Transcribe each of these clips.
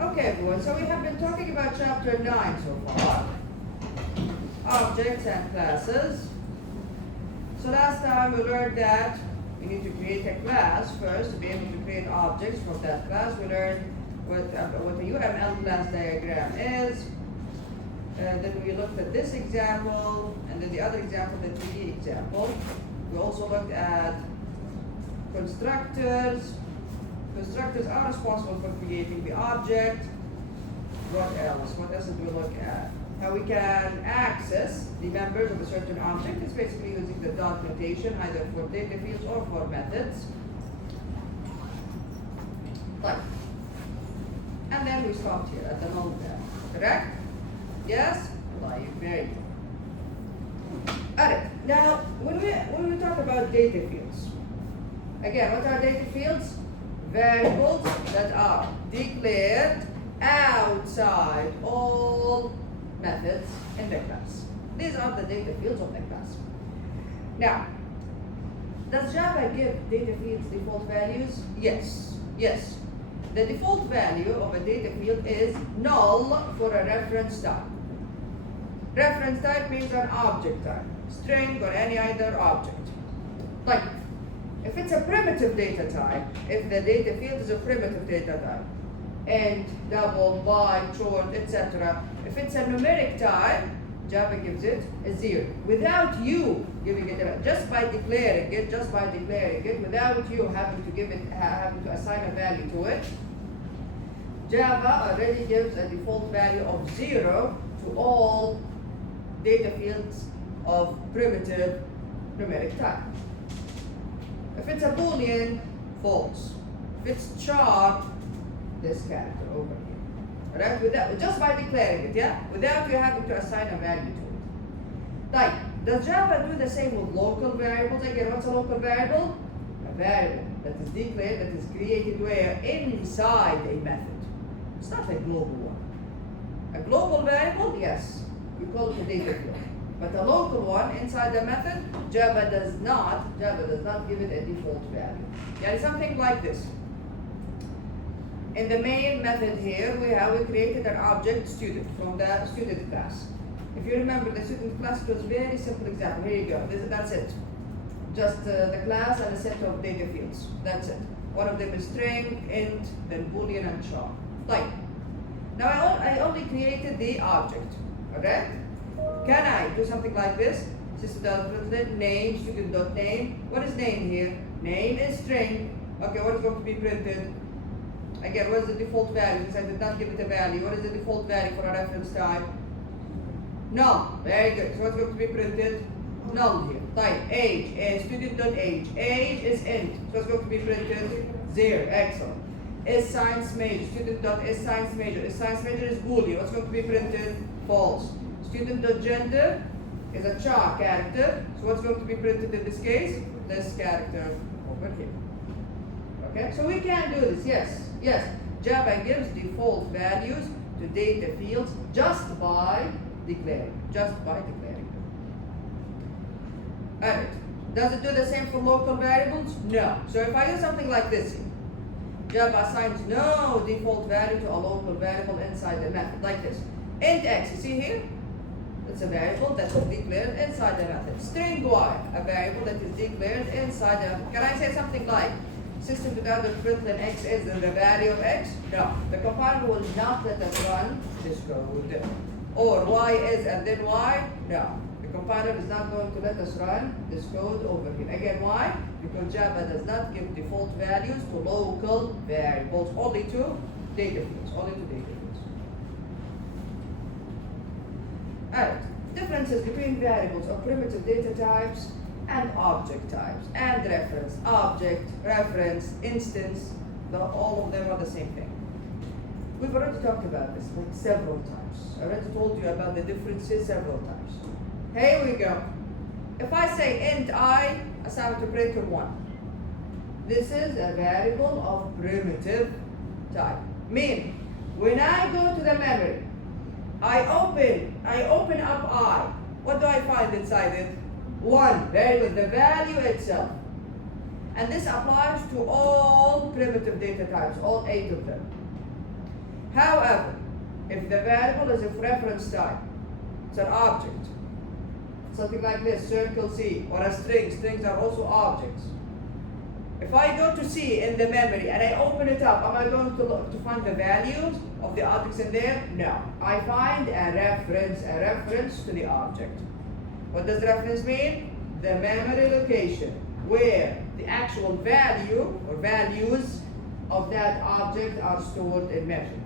Okay, everyone, so we have been talking about chapter 9 so far. Objects and classes. So last time we learned that we need to create a class first to be able to create objects from that class. We learned what a UML class diagram is. Then we looked at this example, and then the other example, the 3D example. We also looked at constructors. Constructors are responsible for creating the object. What else? What else did we look at? How we can access the members of a certain object. It's basically using the documentation either for data fields or for methods. Like. And then we stopped here at the null value. Correct? Yes? Like, very good. Alright. Now, when we talk about data fields, again, what are data fields? Variables that are declared outside all methods in the class. These are the data fields of the class. Now, does Java give data fields default values? Yes. Yes. The default value of a data field is null for a reference type. Reference type means an object type, string or any other object. Like, if it's a primitive data type, if the data field is a primitive data type, int, double, byte, short, etc. If it's a numeric type, Java gives it a 0. Without you giving it a, just by declaring it, without you having to give it, having to assign a value to it, Java already gives a default value of 0 to all data fields of primitive numeric type. If it's a Boolean, false. If it's char, this character over here. Alright? Without, just by declaring it, yeah? Without you having to assign a value to it. Like, does Java do the same with local variables? Again, what's a local variable? A variable that is declared, that is created where? Inside a method. It's not a global one. A global variable, yes, we call it a data field. But a local one inside the method, Java does not give it a default value. Yeah, something like this. In the main method here, we created an object student from the student class. If you remember the student class, it was a very simple example. Here you go. That's it. Just the class and a set of data fields. That's it. One of them is string, int, then Boolean, and char. Like. Now I only created the object. Okay? Can I do something like this? System.println name, student.name. What is name here? Name is string. Okay, what is going to be printed? Again, what is the default value? Since I did not give it a value, what is the default value for a reference type? Null. Very good. So what's going to be printed? Null here. Type age, student.age. Age is int. So it's going to be printed 0. Excellent. Is science major, student.is science major. Is science major is Boolean. What's going to be printed? False. Student.gender is a char character. So what's going to be printed in this case? This character over here. Okay, so we can do this, yes. Yes, Java gives default values to data fields just by declaring. Alright, does it do the same for local variables? No. So if I do something like this, Java assigns no default value to a local variable inside the method, like this. Int x, you see here? It's a variable that is declared inside the method. String y, a variable that is declared inside the method. Can I say something like, system.out.println x is the value of x? No. The compiler will not let us run this code. Or y is and then y? No. The compiler is not going to let us run this code over here. Again, why? Because Java does not give default values to local variables, only to data fields. Alright. Differences between variables of primitive data types and object types, and reference, object, reference, instance, all of them are the same thing. We've already talked about this like several times. I already told you about the differences several times. Here we go. If I say int I, assign to print 1. This is a variable of primitive type. Meaning, when I go to the memory, I open up I. What do I find inside it? 1, very good, the value itself. And this applies to all primitive data types, all 8 of them. However, if the variable is of reference type, it's an object, something like this, circle C, or a string. Strings are also objects. If I go to C in the memory and I open it up, am I going to look to find the values of the objects in there? No. I find a reference to the object. What does reference mean? The memory location where the actual value or values of that object are stored in memory.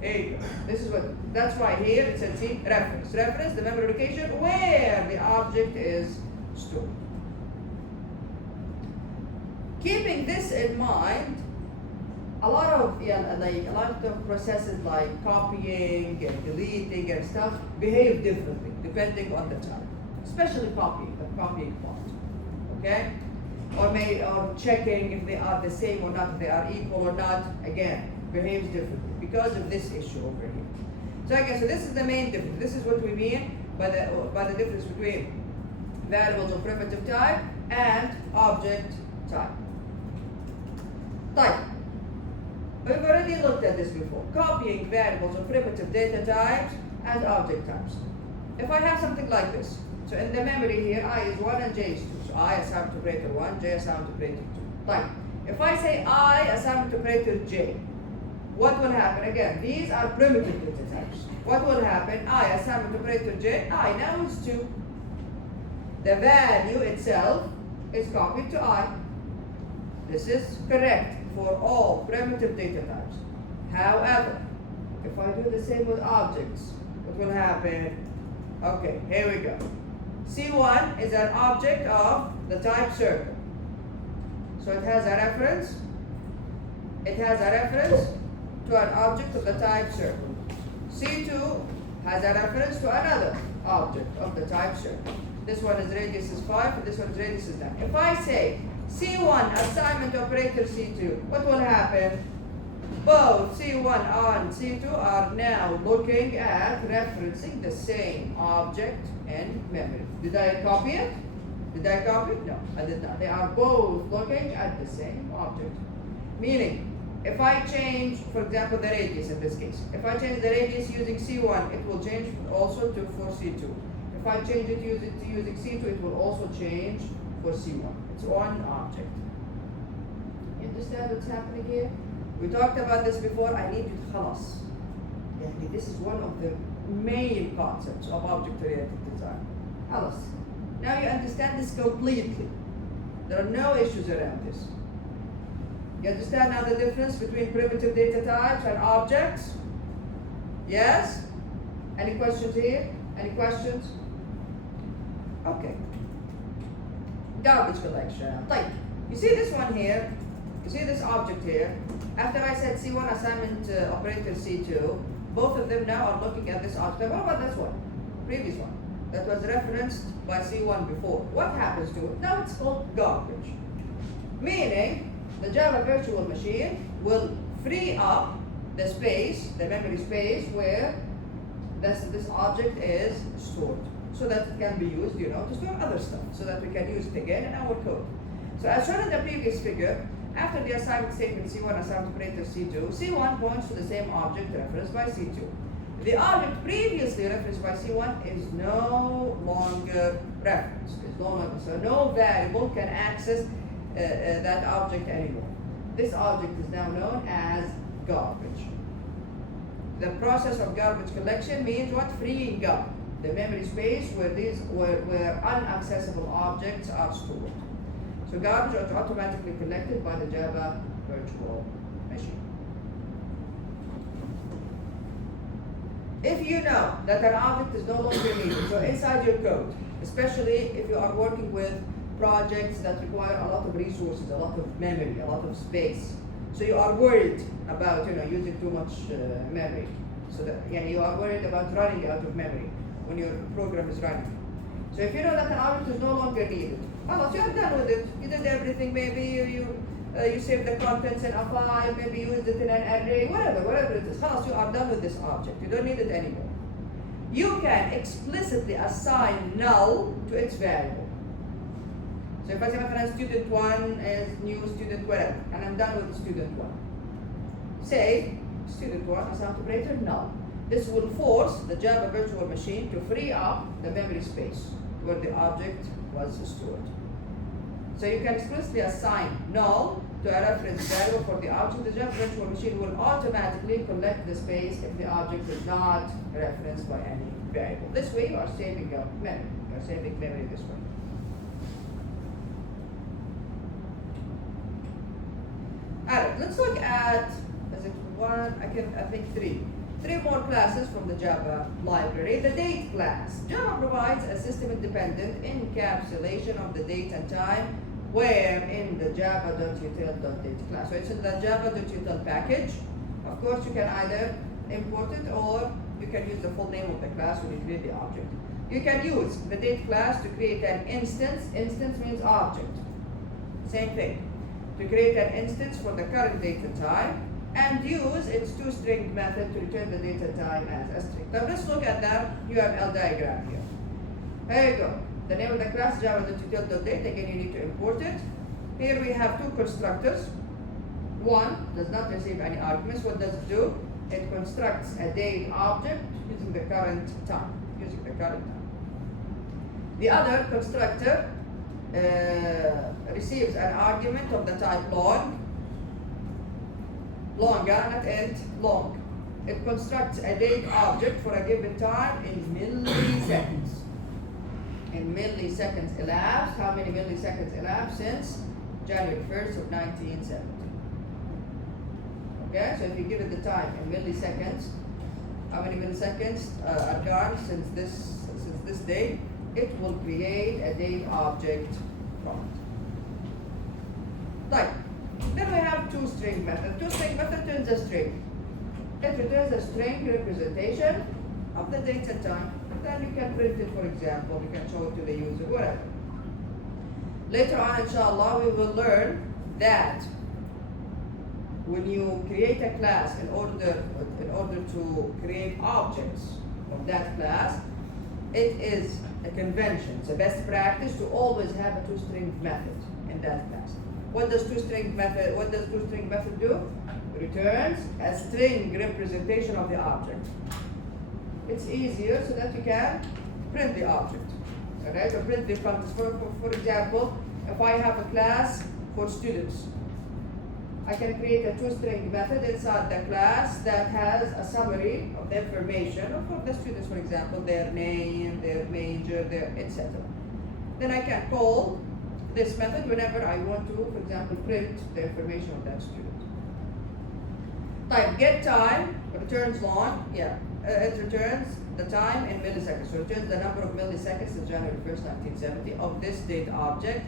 Here you go. That's why here it says C, reference. Reference, the memory location where the object is stored. Keeping this in mind, a lot of processes like copying and deleting and stuff behave differently depending on the type, especially copying, the copying part. Okay, or checking if they are the same or not, if they are equal or not. Again, behaves differently because of this issue over here. So again, so this is the main difference. This is what we mean by the difference between variables of primitive type and object type. Type. We've already looked at this before. Copying variables of primitive data types and object types. If I have something like this, so in the memory here, I is 1 and j is 2. So I assigned to operator 1, j assigned to operator 2. Type. If I say I assigned to operator j, what will happen? Again, these are primitive data types. What will happen? I assigned to operator j, I now is 2. The value itself is copied to I. This is correct for all primitive data types. However, if I do the same with objects, what will happen? Okay, here we go. C1 is an object of the type circle. So it has a reference. It has a reference to an object of the type circle. C2 has a reference to another object of the type circle. This one is radius is 5 and this one is radius is 9. If I say C1 assignment operator C2, what will happen? Both C1 and C2 are now looking at referencing the same object in memory. Did I copy it? Did I copy it? No, I did not. They are both looking at the same object. Meaning, if I change, for example, the radius in this case, if I change the radius using C1, it will change also for C2. If I change it using C2, it will also change for C1. It's one object. You understand what's happening here? We talked about this before. I need you to khalas. This is one of the main concepts of object-oriented design. Khalas. Now you understand this completely. There are no issues around this. You understand now the difference between primitive data types and objects? Yes? Any questions here? Any questions? Okay. Garbage collection. Like, you see this one here? You see this object here? After I said C1 assignment operator C2, both of them now are looking at this object. What about this one? Previous one. That was referenced by C1 before. What happens to it? Now it's called garbage. Meaning, the Java virtual machine will free up the space, the memory space, where this object is stored, so that it can be used, to store other stuff, so that we can use it again in our code. So as shown in the previous figure, after the assignment statement C1 assigned operator C2, C1 points to the same object referenced by C2. The object previously referenced by C1 is no longer referenced. So no variable can access that object anymore. This object is now known as garbage. The process of garbage collection means what? Freeing up the memory space where unaccessible objects are stored. So garbage is automatically collected by the Java virtual machine. If you know that an object is no longer needed, so inside your code, especially if you are working with projects that require a lot of resources, a lot of memory, a lot of space, so you are worried about using too much memory. So that you are worried about running out of memory when your program is running. So if you know that an object is no longer needed, well, you are done with it. You did everything. Maybe you saved the contents in a file. Maybe you used it in an array. Whatever it is. You are done with this object. You don't need it anymore. You can explicitly assign null to its variable. So if I say, student 1 is new student whatever, and I'm done with student 1. Say, student 1 assigned operator null. This will force the Java virtual machine to free up the memory space where the object was stored. So you can explicitly assign null to a reference variable for the object. The Java virtual machine will automatically collect the space if the object is not referenced by any variable. This way you are saving your memory. You are saving memory this way. Alright, let's look at, is it one? I think three. Three more classes from the Java library. The date class. Java provides a system-independent encapsulation of the date and time where in the java.util.date class. So it's in the java.util package. Of course, you can either import it or you can use the full name of the class when you create the object. You can use the date class to create an instance. Instance means object. Same thing. To create an instance for the current date and time, and use its toString method to return the date and time as a string. Now let's look at that UML diagram here. There you go. The name of the class java.util.date. Again, you need to import it. Here we have two constructors. One does not receive any arguments. What does it do? It constructs a date object using the current time. The other constructor receives an argument of the type long, not int, long. It constructs a date object for a given time in milliseconds. In milliseconds elapsed. How many milliseconds elapsed since January 1st of 1970? Okay, so if you give it the time in milliseconds, how many milliseconds are gone since this date? It will create a date object from it. Right. Then we have toString method. ToString method turns a string. It returns a string representation of the date and time. Then you can print it, for example. You can show it to the user, whatever. Later on, inshallah, we will learn that when you create a class in order to create objects of that class, it is a convention, it's a best practice to always have a toString method in that class. What does toString method do? It returns a string representation of the object. It's easier so that you can print the object. Alright, so print the contents. For example, if I have a class for students, I can create a toString method inside the class that has a summary of the information of the students, for example, their name, their major, their etc. Then I can call this method whenever I want to, for example, print the information of that student. Type get time returns long. It returns the time in milliseconds. So it returns the number of milliseconds since January 1st, 1970 of this date object.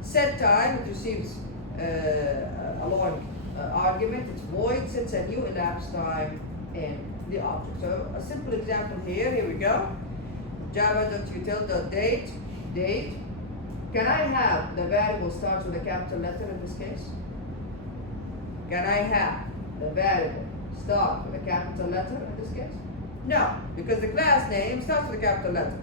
Set time, it receives a long argument. It's void, sets a new elapsed time in the object. So a simple example here we go. Java.util.date, date. Can I have the variable starts with a capital letter in this case? Can I have the variable start with a capital letter in this case? No, because the class name starts with a capital letter.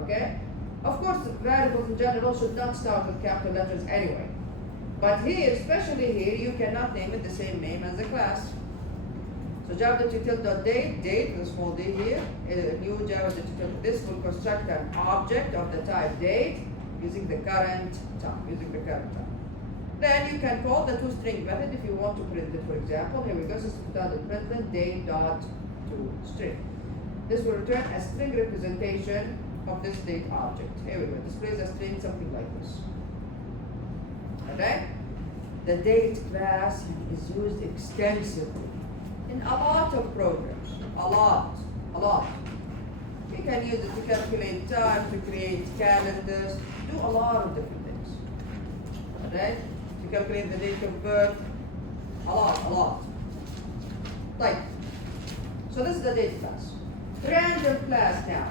Okay? Of course, the variables in general should not start with capital letters anyway. But here, especially here, you cannot name it the same name as the class. So java.util.date, date with a small d here, new java.util. This will construct an object of the type date using the current time. Then you can call the toString method if you want to print it, for example. Here we go, system.out.println date.toString. This will return a string representation of this date object. Here we go, displays a string something like this. Okay? The date class is used extensively in a lot of programs. A lot. You can use it to calculate time, to create calendars, do a lot of different things. Okay? To calculate the date of birth, a lot. Right. So this is the date class. Random class now.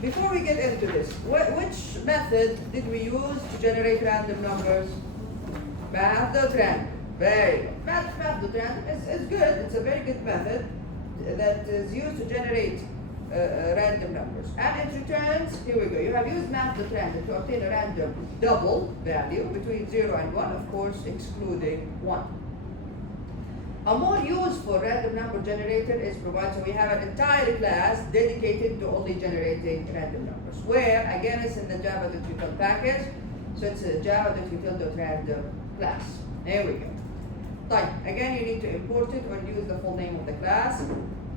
Before we get into this, which method did we use to generate random numbers? Math.random. Very good. Math.random is good. It's a very good method that is used to generate random numbers. And it returns, here we go. You have used math.random to obtain a random double value between 0 and 1, of course, excluding 1. A more useful random number generator is provided, so we have an entire class dedicated to only generating random numbers, where again it's in the java.util package, so it's a java.util.random class. There we go. Type. Again, you need to import it or use the full name of the class.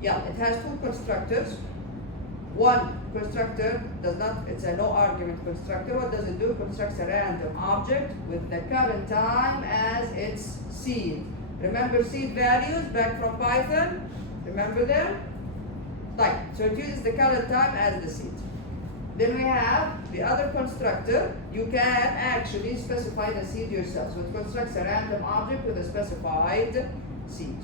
Yeah, it has two constructors. One constructor does not, it's a no argument constructor. What does it do? Constructs a random object with the current time as its seed. Remember seed values back from Python? Remember them? Right. So it uses the current time as the seed. Then we have the other constructor. You can actually specify the seed yourself. So it constructs a random object with a specified seed.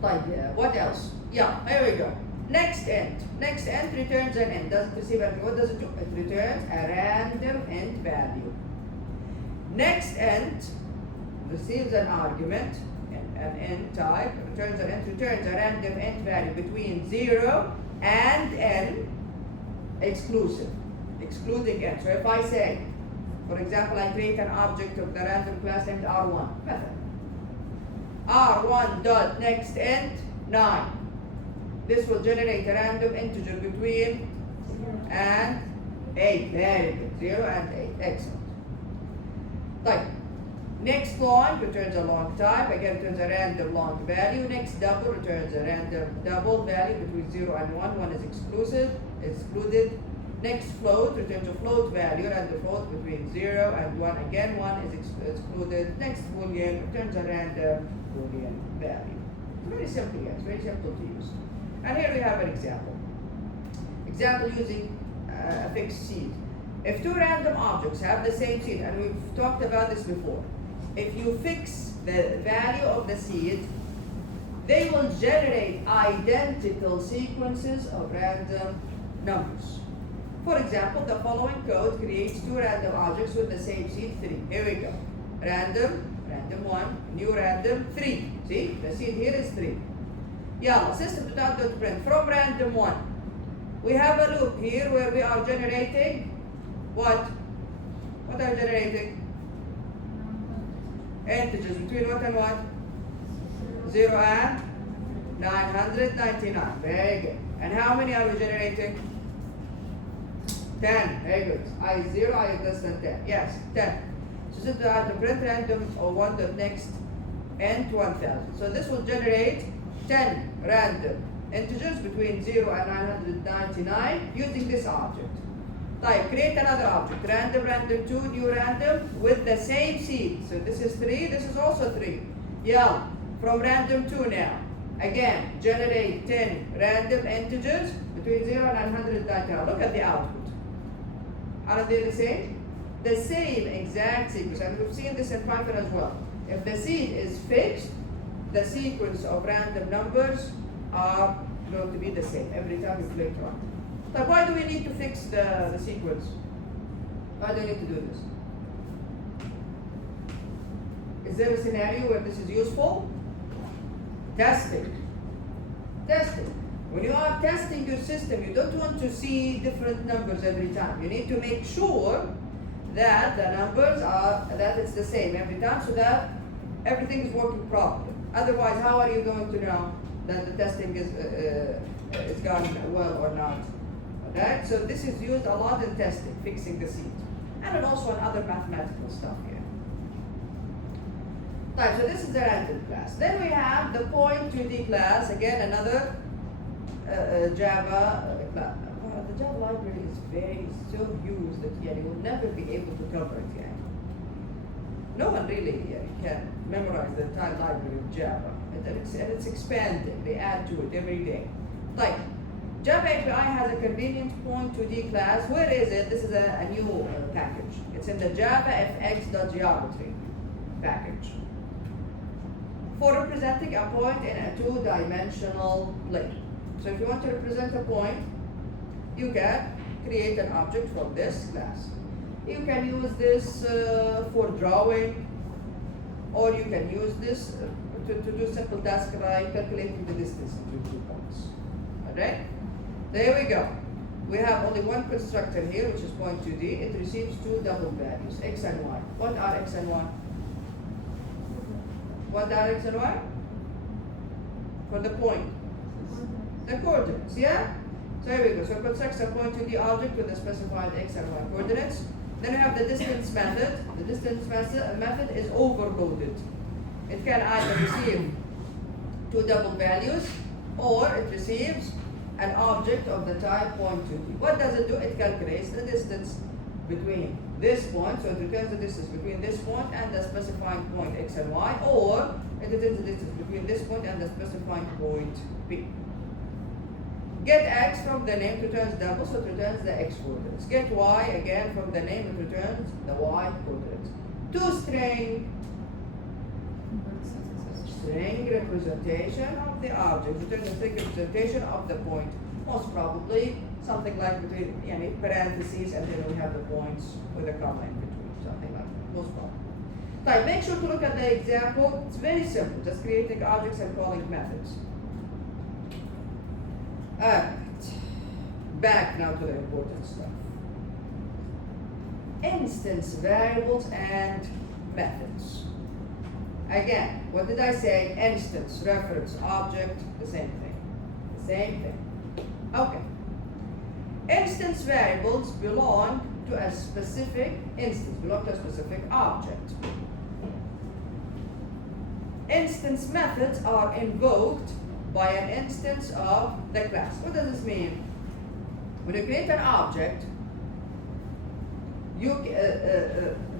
Right. What else? Yeah, here we go. Next int. Next int returns an int. Doesn't receive anything. What does it do? It returns a random int value. Next int receives an argument, an int type, returns an int, returns a random int value between 0 and n, exclusive, excluding n. So if I say, for example, I create an object of the random class named R1 method. R1 dot next int 9. This will generate a random integer between 0 and 8. Very good. 0 and 8. Excellent. Type. Next long returns a long type, again returns a random long value. Next double returns a random double value between 0 and 1. 1 is excluded. Next float returns a float value, random float between 0 and 1. Again, 1 is excluded. Next boolean returns a random boolean value. It's very simple, guys, very simple to use. And here we have an example. Example using a fixed seed. If two random objects have the same seed, and we've talked about this before, if you fix the value of the seed, they will generate identical sequences of random numbers. For example, the following code creates two random objects with the same seed 3. Here we go. Random 1, new random 3. See, the seed here is 3. Yeah, system.out.print from random 1. We have a loop here where we are generating what? What are we generating? Integers between what and what? 0 and 999. Very good. And how many are we generating? 10. Very good. I is 0, I is less than 10. Yes, 10. So this is the print random or 1 dot next int 1000. So this will generate 10 random integers between 0 and 999 using this object. Type, create another object, random 2, new random with the same seed. So this is 3, this is also 3. Yeah, from random 2 now. Again, generate 10 random integers between 0 and 999. Look at the output. Aren't they the same? The same exact sequence, and we've seen this in Python as well. If the seed is fixed, the sequence of random numbers are going to be the same every time you click run. So why do we need to fix the sequence? Why do we need to do this? Is there a scenario where this is useful? Testing. Testing. When you are testing your system, you don't want to see different numbers every time. You need to make sure that the numbers are, that it's the same every time so that everything is working properly. Otherwise, how are you going to know that the testing is gone well or not? Okay? So this is used a lot in testing, fixing the seed. And also in other mathematical stuff here. Right, so this is the random class. Then we have the point2d class, again another Java class. The Java library is so used that you will never be able to cover it yet. No one really can memorize the entire library of Java, and it's expanding. They add to it every day. Like Java API has a convenient point2d class. Where is it? This is a new package. It's in the JavaFX.geometry package for representing a point in a two-dimensional plane. So if you want to represent a point, you can create an object from this class. You can use this for drawing, or you can use this to do simple tasks like calculating the distance between 2 points. Alright? There we go. We have only one constructor here, which is point2d. It receives two double values, x and y. What are x and y? What direction y? For the point. The coordinates, yeah? So here we go. So construct a point to the object with the specified x and y coordinates. Then we have the distance method. The distance method is overloaded. It can either receive two double values or it receives an object of the type point 2d. What does it do? It calculates the distance between this point, so it returns the distance between this point and the specifying point x and y, or it returns the distance between this point and the specifying point p. Get x from the name, returns double, so it returns the x coordinates. Get y again from the name, it returns the y coordinates. Two-string representation of the object, returns a string representation of the point. Most probably something like between parentheses, and then we have the points with a comma in between, something like that, most probably. Right, make sure to look at the example. It's very simple, just creating objects and calling methods. Alright, back now to the important stuff. Instance variables and methods. Again, what did I say? Instance, reference, object, the same thing. The same thing. Okay. Instance variables belong to a specific instance, belong to a specific object. Instance methods are invoked by an instance of the class. What does this mean? When you create an object, you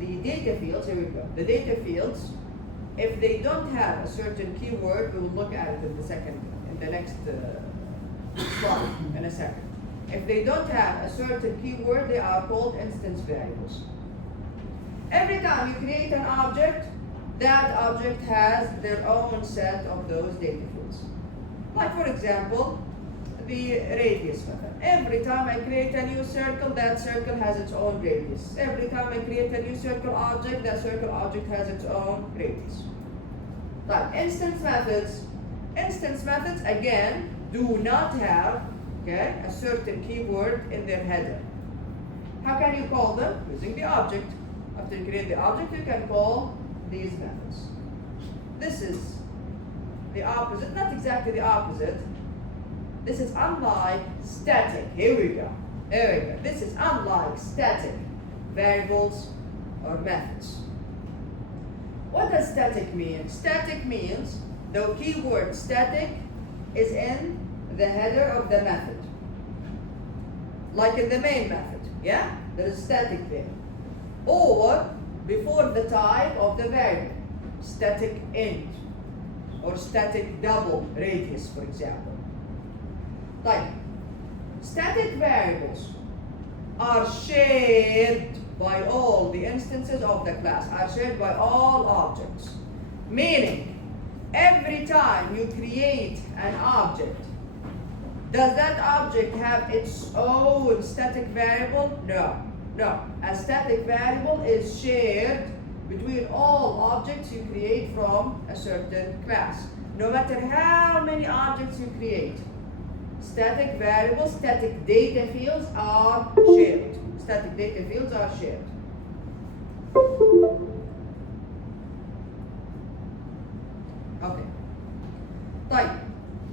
the data fields, here we go, the data fields, if they don't have a certain keyword, we will look at it in the next slide in a second. If they don't have a certain keyword, they are called instance variables. Every time you create an object, that object has their own set of those data fields. Like for example, the radius method. Every time I create a new circle, that circle has its own radius. Every time I create a new circle object, that circle object has its own radius. Like instance methods again do not have a certain keyword in their header. How can you call them? Using the object. After you create the object, you can call these methods. This is the opposite, not exactly the opposite. This is unlike static. Here we go. There we go. This is unlike static variables or methods. What does static mean? Static means the keyword static is in the header of the method. Like in the main method, yeah? There is static there. Or before the type of the variable. Static int or static double radius, for example. Like, static variables are shared by all the instances of the class, are shared by all objects. Meaning, every time you create an object, does that object have its own static variable? No. No. A static variable is shared between all objects you create from a certain class. No matter how many objects you create, static variables, static data fields are shared. Static data fields are shared. Okay. طيب.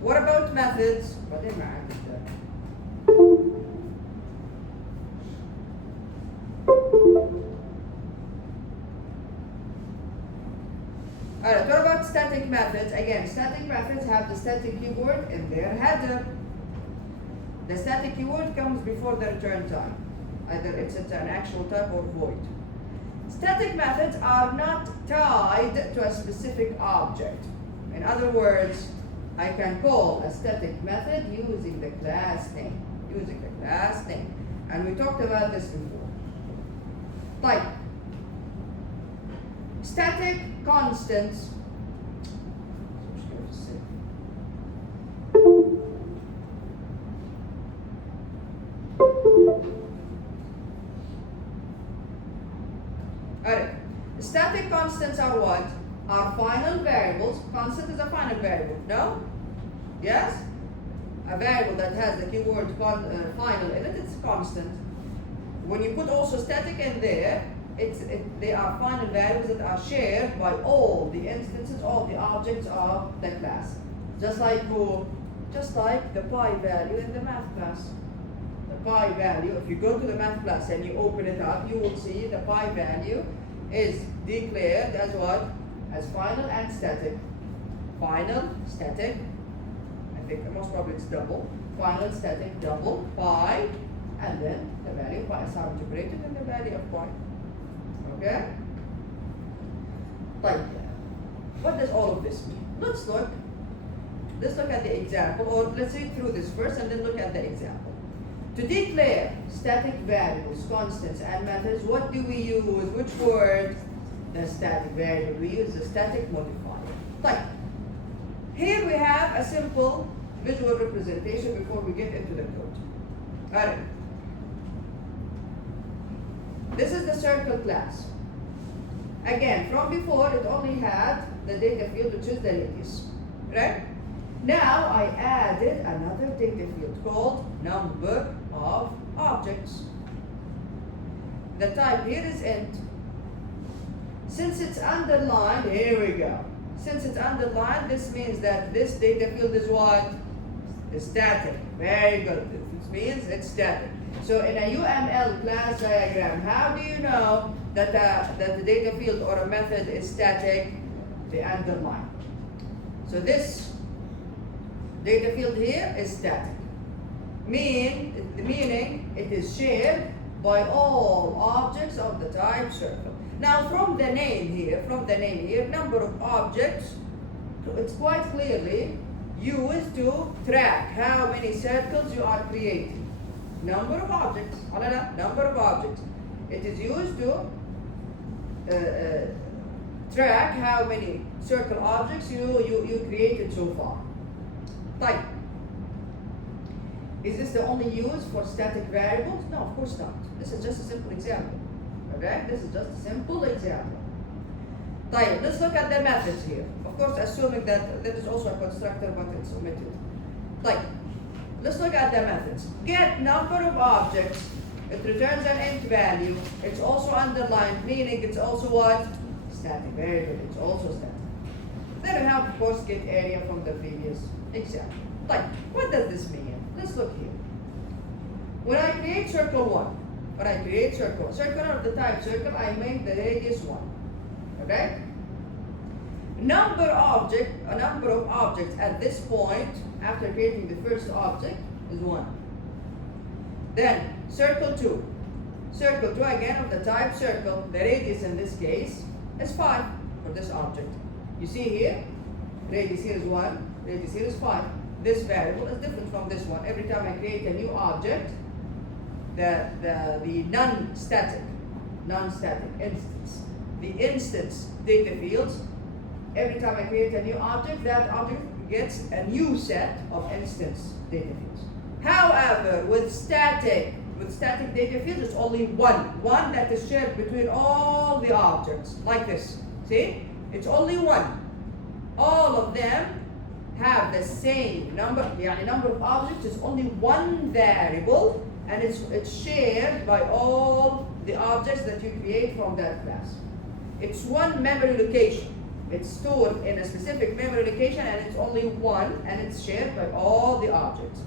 What about methods? بعدين ما عندك ده. Alright, what about static methods? Again, static methods have the static keyword in their header. The static keyword comes before the return time. Either it's an actual type or void. Static methods are not tied to a specific object. In other words, I can call a static method using the class name. And we talked about this before. Like, static constants. Alright, static constants are what? Are final variables. Constant is a final variable, no? Yes? A variable that has the keyword final in it, it's constant. When you put also static in there, they are final variables that are shared by all the instances, all the objects of the class. Just like who? Just like the pi value in the math class. The pi value, if you go to the math class and you open it up, you will see the pi value is declared as what? As final and static. Final, static, I think most probably it's double. Final, static, double, pi, and then the value of pi is integrated and the value of pi. Okay? Like, what does all of this mean? Let's look at the example, or let's say through this first and then look at the example. To declare static variables, constants, and methods, what do we use? Which word? The static variable. We use the static modifier. Like, here we have a simple visual representation before we get into the code. Alright. This is the circle class. Again, from before it only had the data field, which is the radius. Right? Now I added another data field called number of objects. The type here is int. Since it's underlined, here we go. Since it's underlined, this means that this data field is what? Is static. Very good. This means it's static. So in a UML class diagram, how do you know that the data field or a method is static? The underline. So this data field here is static. Meaning it is shared by all objects of the type circle. Now from the name here, number of objects, it's quite clearly used to track how many circles you are creating. Number of objects, number of objects. It is used to track how many circle objects you created so far. Type. Is this the only use for static variables? No, of course not. This is just a simple example. Okay? This is just a simple example. Type. Let's look at the methods here. Of course, assuming that there is also a constructor, but it's omitted. Type. Let's look at the methods. Get number of objects. It returns an int value. It's also underlined, meaning it's also what? Static. Very good. It's also static. Then we have, of course, get area from the previous example. Like, what does this mean? Let's look here. When I create circle 1, circle of the type circle, I make the radius 1. Okay? A number of objects at this point, after creating the first object, is 1. Then, circle 2. Circle 2 again of the type circle, the radius in this case, is 5 for this object. You see here, radius here is 1, radius here is 5. This variable is different from this one. Every time I create a new object, the non-static instance, the instance data fields, every time I create a new object, that object gets a new set of instance data fields. However, with static data fields, it's only one that is shared between all the objects, like this. See? It's only one. All of them have the same number. The number of objects is only one variable, and it's shared by all the objects that you create from that class. It's one memory location. It's stored in a specific memory location, and it's only one, and it's shared by all the objects.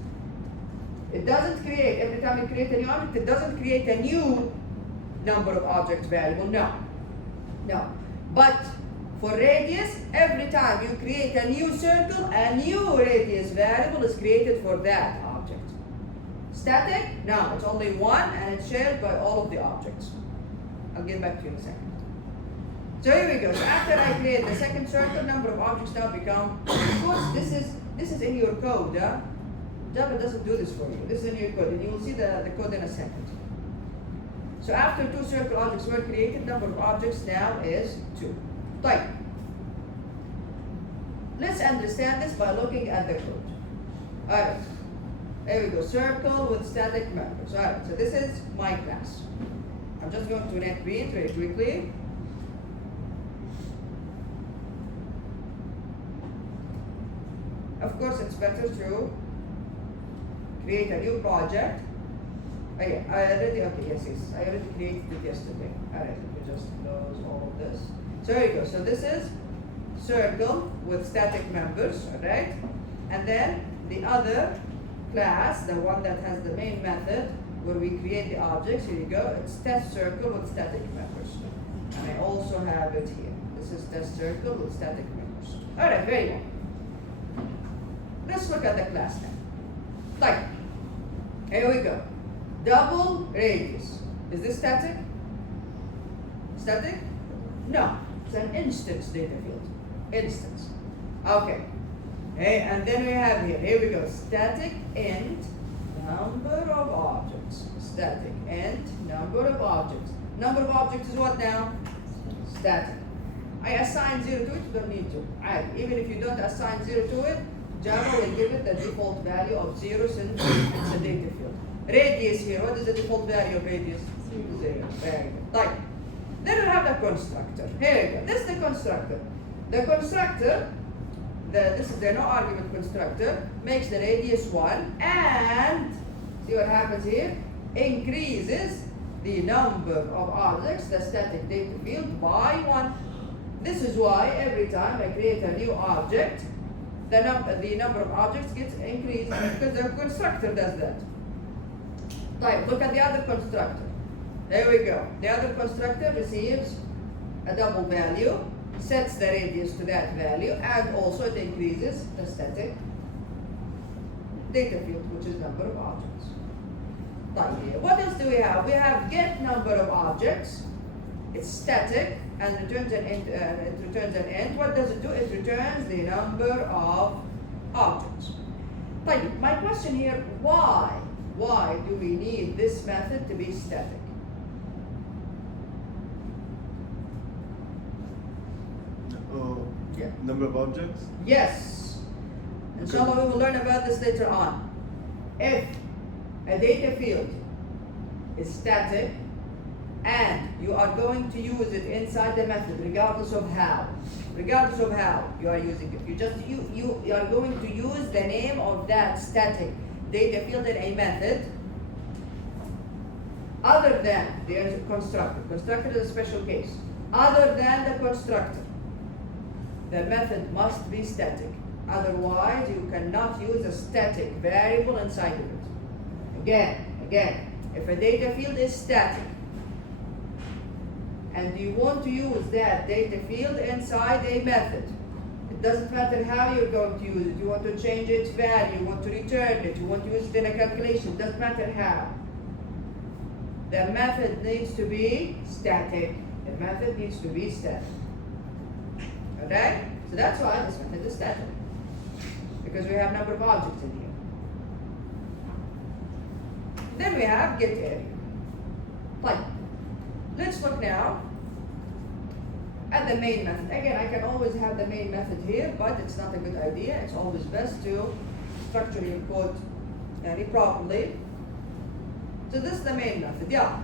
It doesn't create, every time you create a new object, it doesn't create a new number of objects variable. No. But for radius, every time you create a new circle, a new radius variable is created for that object. Static? No, it's only one, and it's shared by all of the objects. I'll get back to you in a second. So here we go. So after I create the second circle, number of objects now become, of course, this is in your code. Java doesn't do this for you. This is in your code, and you will see the code in a second. So after 2 circle objects were created, number of objects now is 2. Type. Let's understand this by looking at the code. Alright. There we go. Circle with static members. Alright, so this is my class. I'm just going to NetBeans very quickly. Of course, it's better to create a new project Okay, yes. I already created it yesterday. Alright, let me just close all of this. So here you go. So this is circle with static members, alright? And then the other class, the one that has the main method where we create the objects, here you go, it's test circle with static members. And I also have it here. This is test circle with static members. Alright, very well. Let's look at the class now. Like, here we go. Double radius. Is this static? Static? No. It's an instance data field. Instance. Okay. Okay, and then we have here we go. Static int number of objects. Static int number of objects. Number of objects is what now? Static. I assign 0 to it, you don't need to. Right. Even if you don't assign 0 to it, Java will give it the default value of 0 since it's a data field. Radius here, what is the default value of radius? 0. Very good. Like, then we have the constructor. Here we go. This is the constructor. The constructor, this is the no argument constructor, makes the radius 1 and, see what happens here? Increases the number of objects, the static data field, by 1. This is why every time I create a new object, the number of objects gets increased because the constructor does that. Right, look at the other constructor. There we go. The other constructor receives a double value, sets the radius to that value, and also it increases the static data field, which is number of objects. Right, what else do we have? We have get number of objects. It's static and returns an int. It returns an int. What does it do? It returns the number of objects. Right, my question here: why? Why do we need this method to be static? Yeah. Number of objects? Yes. Inshallah, we will learn about this later on. If a data field is static and you are going to use it inside the method, regardless of how you are using it, you are going to use the name of that static data field in a method other than there's a constructor. Constructor is a special case. Other than the constructor, the method must be static. Otherwise, you cannot use a static variable inside of it. Again, if a data field is static and you want to use that data field inside a method, it doesn't matter how you're going to use it. You want to change its value, you want to return it, you want to use it in a calculation, it doesn't matter how. The method needs to be static. The method needs to be static. Okay? So that's why this method is static. Because we have number of objects in here. Then we have get area. Fine. Let's look now at the main method. Again, I can always have the main method here, but it's not a good idea. It's always best to structure your code properly. So this is the main method. Yeah.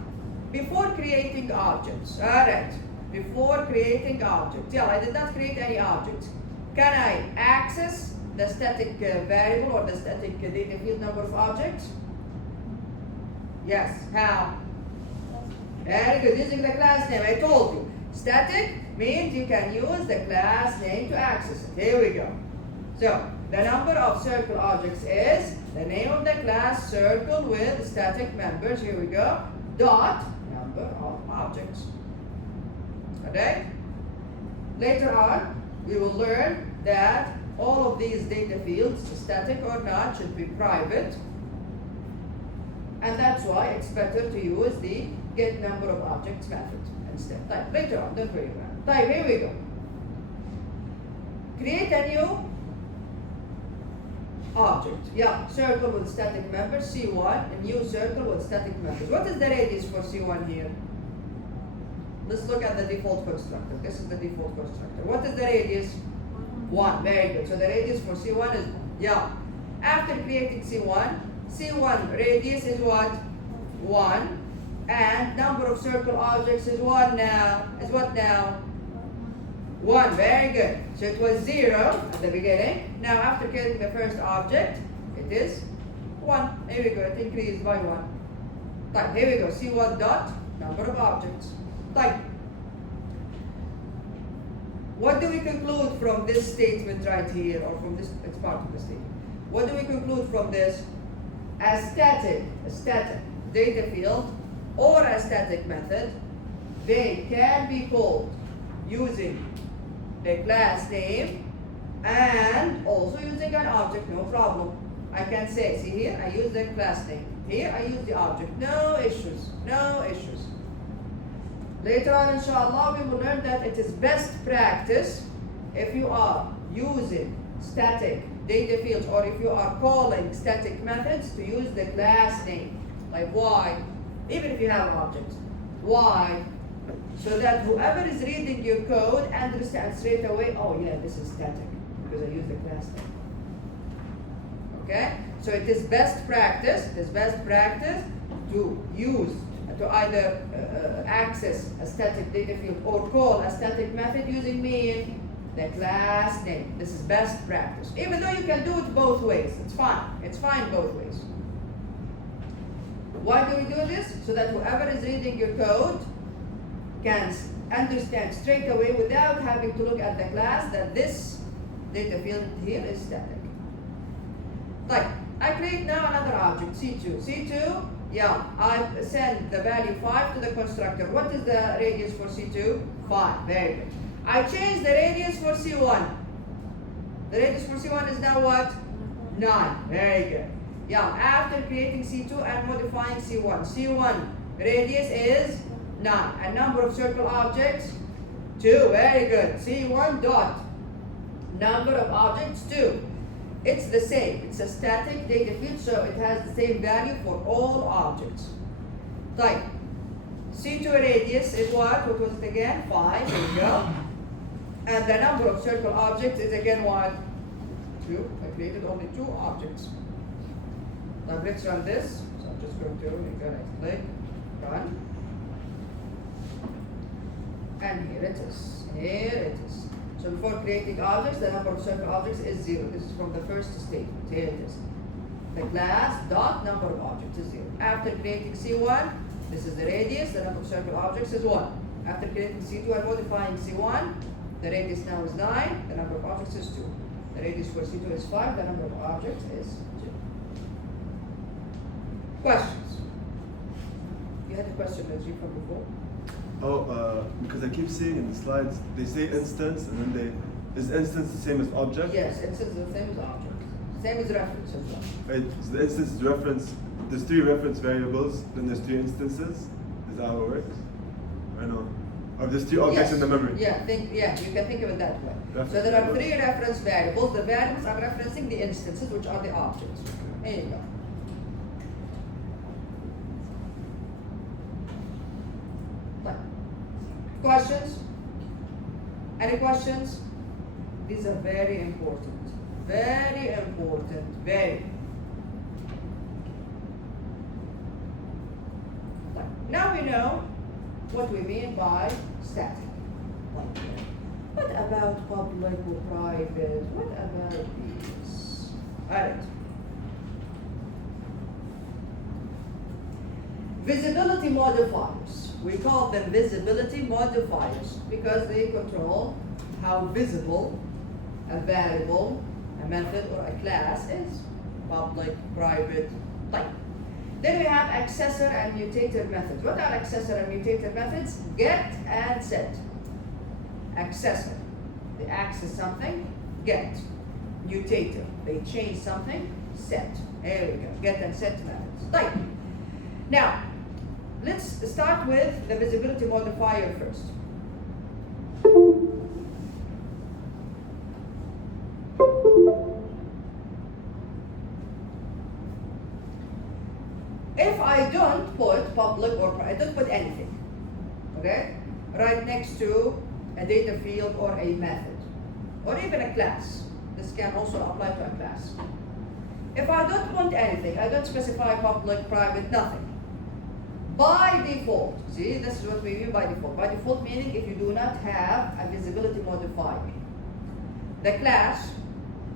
Before creating objects. Alright. Before creating objects. Yeah, I did not create any objects. Can I access the static variable or the static data field number of objects? Yes. How? Very good. Using the class name. I told you. Static means you can use the class name to access it. Here we go. So, the number of circle objects is the name of the class circle with static members. Here we go. Dot number of objects. Okay? Later on, we will learn that all of these data fields, static or not, should be private. And that's why it's better to use the get number of objects method instead. Later on, don't worry about it. Here we go. Create a new object. Yeah, circle with static members, C1, a new circle with static members. What is the radius for C1 here? Let's look at the default constructor. This is the default constructor. What is the radius? 1. Very good. So the radius for C1 is 1. Yeah. After creating C1 radius is what? 1. And number of circle objects is what now? 1. Very good. So it was 0 at the beginning. Now after creating the first object, it is 1. Here we go. It increased by 1. طيب here we go. C1 dot number of objects. طيب. What do we conclude from this statement right here, or from this? It's part of the statement. What do we conclude from this? A static data field or a static method, they can be called using a class name and also using an object, no problem. I can say, see here, I use the class name. Here, I use the object. No issues, no issues. Later on, inshallah, we will learn that it is best practice if you are using static data fields or if you are calling static methods to use the class name. Like why? Even if you have objects. Why? So that whoever is reading your code understands straight away, oh yeah, this is static because I use the class name. Okay? So it is best practice, to use, to either access a static data field or call a static method using the class name. This is best practice. Even though you can do it both ways, it's fine. It's fine both ways. Why do we do this? So that whoever is reading your code can understand straight away without having to look at the class that this data field here is static. Right. I create now another object, C2. C2, yeah, I send the value 5 to the constructor. What is the radius for C2? 5. Very good. I change the radius for C1. The radius for C1 is now what? 9. Very good. Yeah, after creating C2 and modifying C1. C1 radius is 9. And number of circle objects? 2. Very good. C1 dot number of objects 2. It's the same. It's a static data field, so it has the same value for all objects. Type. C2 radius is what? What was it again? 5. There you go. And the number of circle objects is again what? 2. I created only 2 objects. Now let's run this. So I'm just going to make a right click, run. And here it is. Here it is. So before creating objects, the number of circle objects is 0. This is from the first statement. Here it is. The class dot number of objects is 0. After creating C1, this is the radius, the number of circle objects is 1. After creating C2 and modifying C1, the radius now is 9, the number of objects is 2. The radius for C2 is 5, the number of objects is 2. Questions? You had a question, Najib, from before? Oh, because I keep seeing in the slides, they say instance, and then is instance the same as object? Yes, instance is the same as object. Same as reference as well. Right, so the instance is reference, there's 3 reference variables, then there's 3 instances. Is that how it works? I know. Or there's 3 objects in the memory. Yeah, you can think of it that way. Reference so there are variables. 3 reference variables. The variables are referencing the instances, which are the objects. There you go. Questions? Any questions? These are very important. Very important. Very. Now we know what we mean by static. What about public or private? What about these? Alright. Visibility modifiers. We call them visibility modifiers because they control how visible a variable, a method, or a class is. Public, private, type. Then we have accessor and mutator methods. What are accessor and mutator methods? Get and set. Accessor, they access something. Get. Mutator, they change something. Set. There we go. Get and set methods. Type. Now, let's start with the visibility modifier first. If I don't put public or private, I don't put anything, okay, right next to a data field or a method, or even a class. This can also apply to a class. If I don't want anything, I don't specify public, private, nothing. By default, see, this is what we mean by default. By default meaning if you do not have a visibility modifier. The class,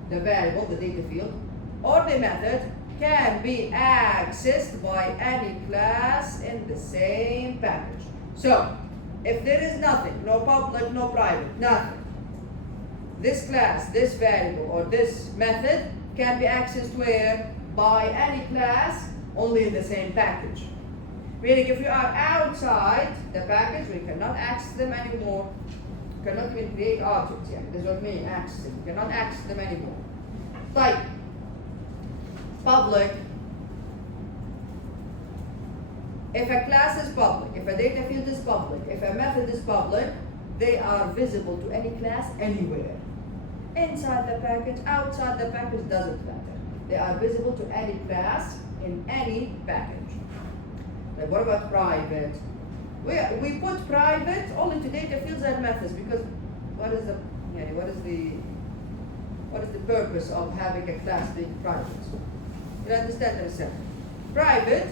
the variable, the data field, or the method can be accessed by any class in the same package. So, if there is nothing, no public, no private, nothing, this class, this variable, or this method can be accessed where? By any class, only in the same package. Meaning if you are outside the package, we cannot access them anymore. You cannot even create objects here. This is what I mean, access them. You cannot access them anymore. Like, public. If a class is public, if a data field is public, if a method is public, they are visible to any class anywhere. Inside the package, outside the package, doesn't matter. They are visible to any class in any package. Like what about private? We put private only to data fields and methods because what is the purpose of having a class being private? You understand in a second. Private,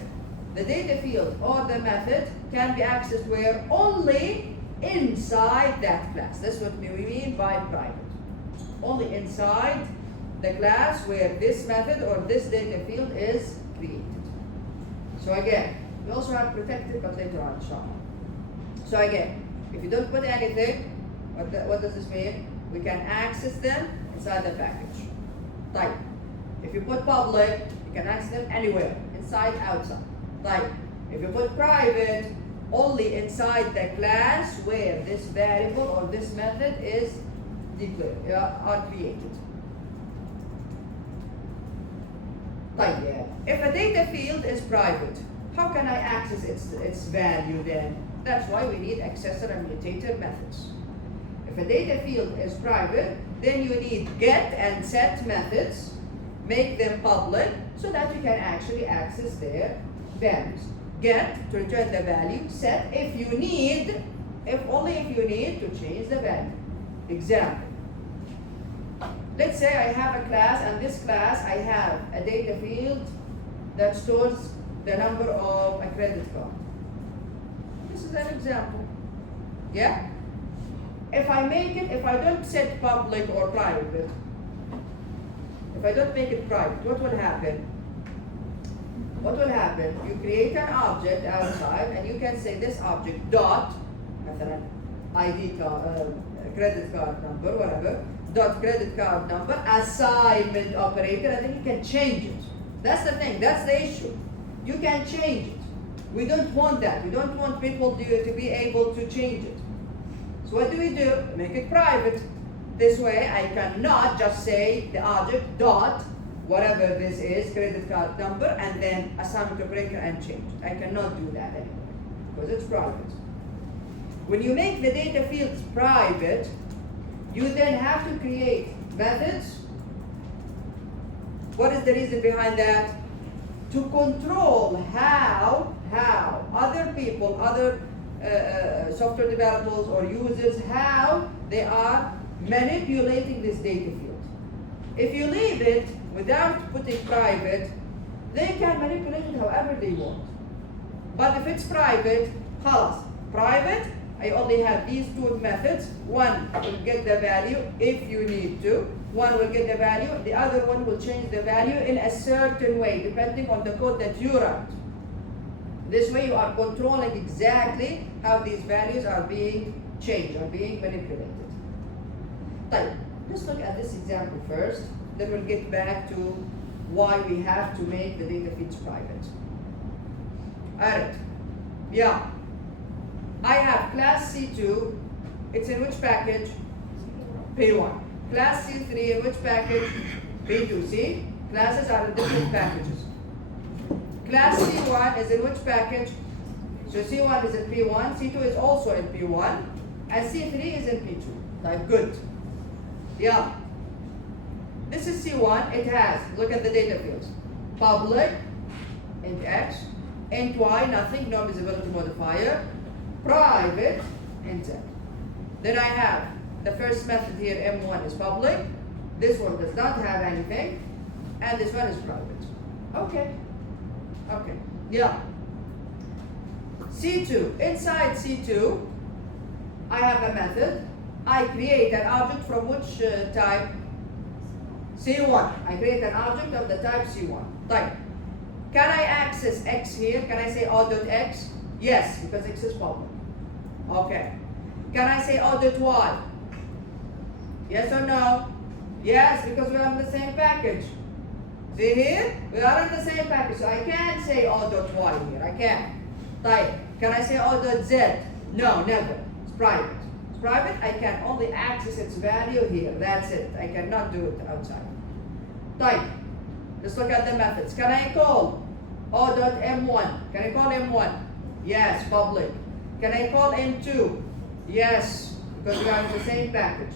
the data field or the method can be accessed where? Only inside that class. That's what we mean by private. Only inside the class where this method or this data field is created. So again, we also have protected, but later on, inshallah. So again, if you don't put anything, what does this mean? We can access them inside the package. Like, if you put public, you can access them anywhere, inside, outside. Like, if you put private, only inside the class where this variable or this method is declared, or created. Like, if a data field is private, how can I access its value then? That's why we need accessor and mutator methods. If a data field is private, then you need get and set methods, make them public so that you can actually access their values. Get to return the value, set if only if you need to change the value. Example. Let's say I have a class, and this class I have a data field that stores the number of a credit card. This is an example. Yeah? If I don't set public or private, if I don't make it private, what will happen? What will happen? You create an object outside and you can say this object dot, مثلا ID card, credit card number, whatever, dot credit card number, assignment operator, and then you can change it. That's the thing, that's the issue. You can change it. We don't want that. We don't want people to be able to change it. So what do? Make it private. This way I cannot just say the object dot whatever this is, credit card number, and then assignment operator and change it. I cannot do that anymore because it's private. When you make the data fields private, you then have to create methods. What is the reason behind that? To control how other people, other software developers or users, how they are manipulating this data field. If you leave it without putting private, they can manipulate it however they want. But if it's private, خلاص, private, I only have these two methods. One will get the value if you need to. One will get the value. The other one will change the value in a certain way, depending on the code that you write. This way you are controlling exactly how these values are being changed, or being manipulated. Right. Let's look at this example first. Then we'll get back to why we have to make the data feeds private. Alright. Yeah. I have class C2. It's in which package? P1. Class C3 in which package? P2. See? Classes are in different packages. Class C1 is in which package? So C1 is in P1, C2 is also in P1, and C3 is in P2. Like, good. Yeah. This is C1. It has, look at the data fields. Public, int X, int Y, nothing, no visibility modifier. Private, int Z. Then I have the first method here, M1 is public. This one does not have anything. And this one is private. Okay. Okay. Yeah. C2. Inside C2, I have a method. I create an object from which type? C1. I create an object of the type C1. Type. Can I access X here? Can I say O.X? Yes, because X is public. Okay. Can I say O.Y? Yes or no? Yes, because we are in the same package. See here? We are in the same package, so I can't say O.Y here. I can't. Type. Can I say O.Z? No, never. It's private. It's private. I can only access its value here. That's it. I cannot do it outside. Type. Let's look at the methods. Can I call O.M1? Can I call M1? Yes, public. Can I call M2? Yes, because we are in the same package.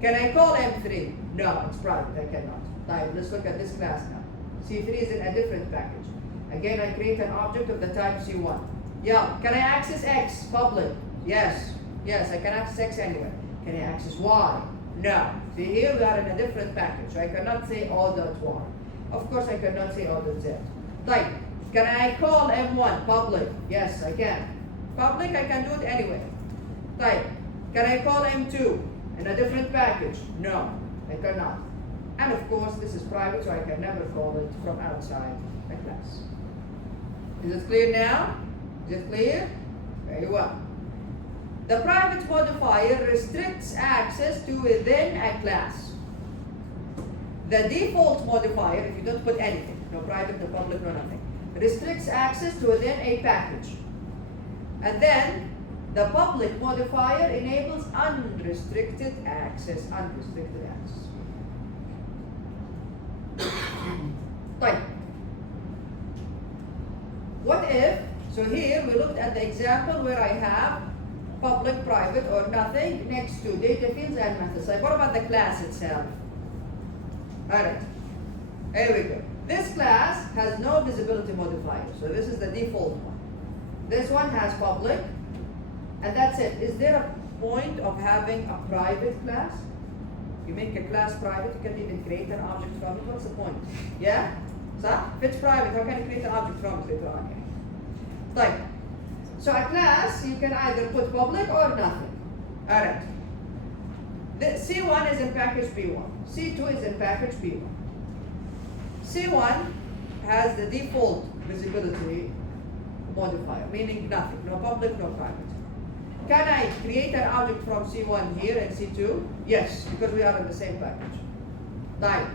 Can I call M3? No, it's private. I cannot. Type. Let's look at this class now. C3 is in a different package. Again, I create an object of the type C1. Yeah. Can I access X? Public. Yes. Yes, I can access X anywhere. Can I access Y? No. See here we are in a different package. So I cannot say O.Y. Of course I cannot say O.Z. Type. Can I call M1? Public. Yes, I can. Public, I can do it anywhere. Type. Can I call M2 in a different package? No, I cannot. And of course this is private, so I can never call it from outside the class. Is it clear now? Is it clear? Very well. The private modifier restricts access to within a class. The default modifier, if you don't put anything, no private, no public, no nothing, restricts access to within a package. And then the public modifier enables unrestricted access. Unrestricted access. Type. What if, so here we looked at the example where I have public, private, or nothing next to data fields and methods. Like what about the class itself? Alright, here we go. This class has no visibility modifier, so this is the default one. This one has public, and that's it. Is there a point of having a private class? You make a class private, you can even create an object from it. What's the point? Yeah? So, if it's private, how can you create an object from it later on? Type. So a class, you can either put public or nothing. Alright. The C1 is in package B1. C2 is in package B1. C1 has the default visibility modifier, meaning nothing, no public, no private. Can I create an object from C1 here and C2? Yes, because we are in the same package. Type.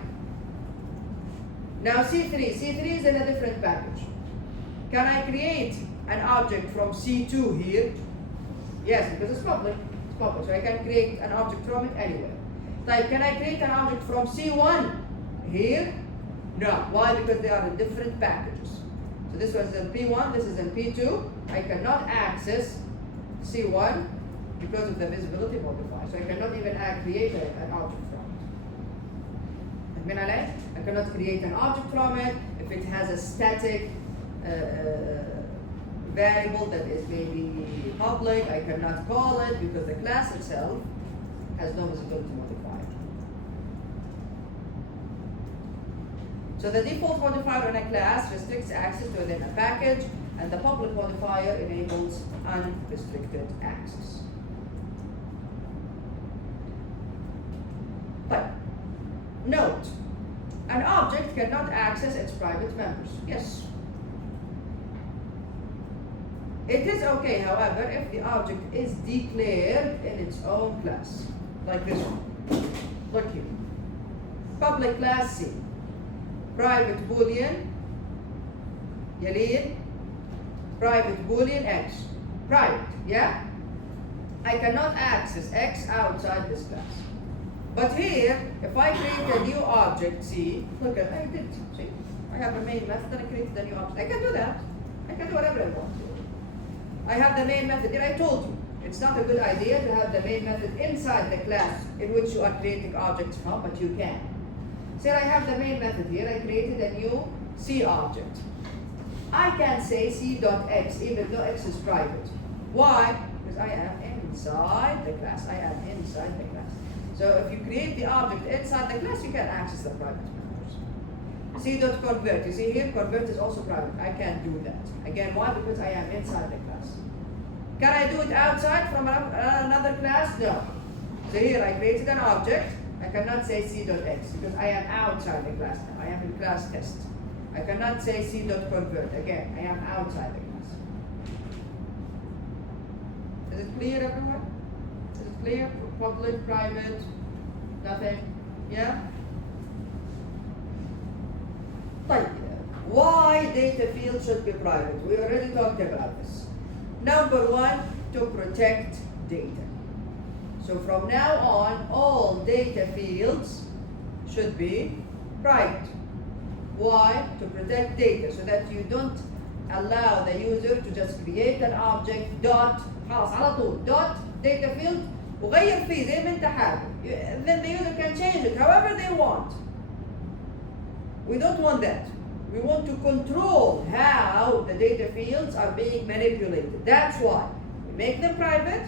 Now C3 is in a different package. Can I create an object from C2 here? Yes, because it's public, so I can create an object from it anywhere. Type, can I create an object from C1 here? No, why? Because they are in different packages. So this one's in P1, this is in P2. I cannot access C1 because of the visibility modifier. So I cannot even create an object from it. I cannot create an object from it if it has a static variable that is maybe public. I cannot call it because the class itself has no visibility modifier. So the default modifier in a class restricts access to within a package, and the public modifier enables unrestricted access. But note, an object cannot access its private members. Yes. It is okay, however, if the object is declared in its own class, like this one. Look here. Public class C. Private Boolean, يلين private Boolean X. Private, yeah? I cannot access X outside this class. But here, if I create a new object, see, look at, I did, see? I have a main method and I created a new object. I can do that. I can do whatever I want to. I have the main method here. I told you, it's not a good idea to have the main method inside the class in which you are creating objects from, but you can. Say I have the main method here, I created a new C object. I can say C.X even though X is private. Why? Because I am inside the class. I am inside the class. So if you create the object inside the class, you can access the private members. C.Convert. You see here, convert is also private. I can't do that. Again, why? Because I am inside the class. Can I do it outside from another class? No. So here I created an object. I cannot say c.x because I am outside the class now. I am in class test. I cannot say c.convert. Again, I am outside the class. Is it clear, everyone? Is it clear? Public, private, nothing? Yeah? طيب. Why data fields should be private? We already talked about this. Number one, to protect data. So from now on, all data fields should be private. Why? To protect data, so that you don't allow the user to just create an object dot خلاص على طول dot data field وغير فيه زي ما انت حابب. Then the user can change it however they want. We don't want that. We want to control how the data fields are being manipulated. That's why we make them private.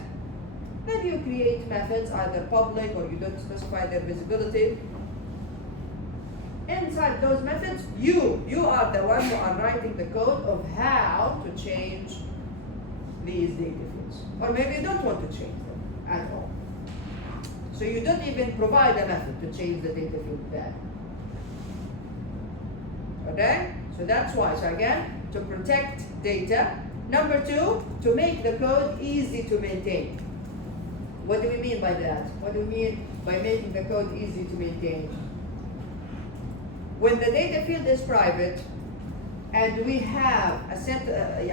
Then you create methods, either public or you don't specify their visibility. Inside those methods, you are the one who are writing the code of how to change these data fields. Or maybe you don't want to change them at all. So you don't even provide a method to change the data field value. Okay? So that's why. So again, to protect data. Number two, to make the code easy to maintain. What do we mean by that? What do we mean by making the code easy to maintain? When the data field is private and we have a set, a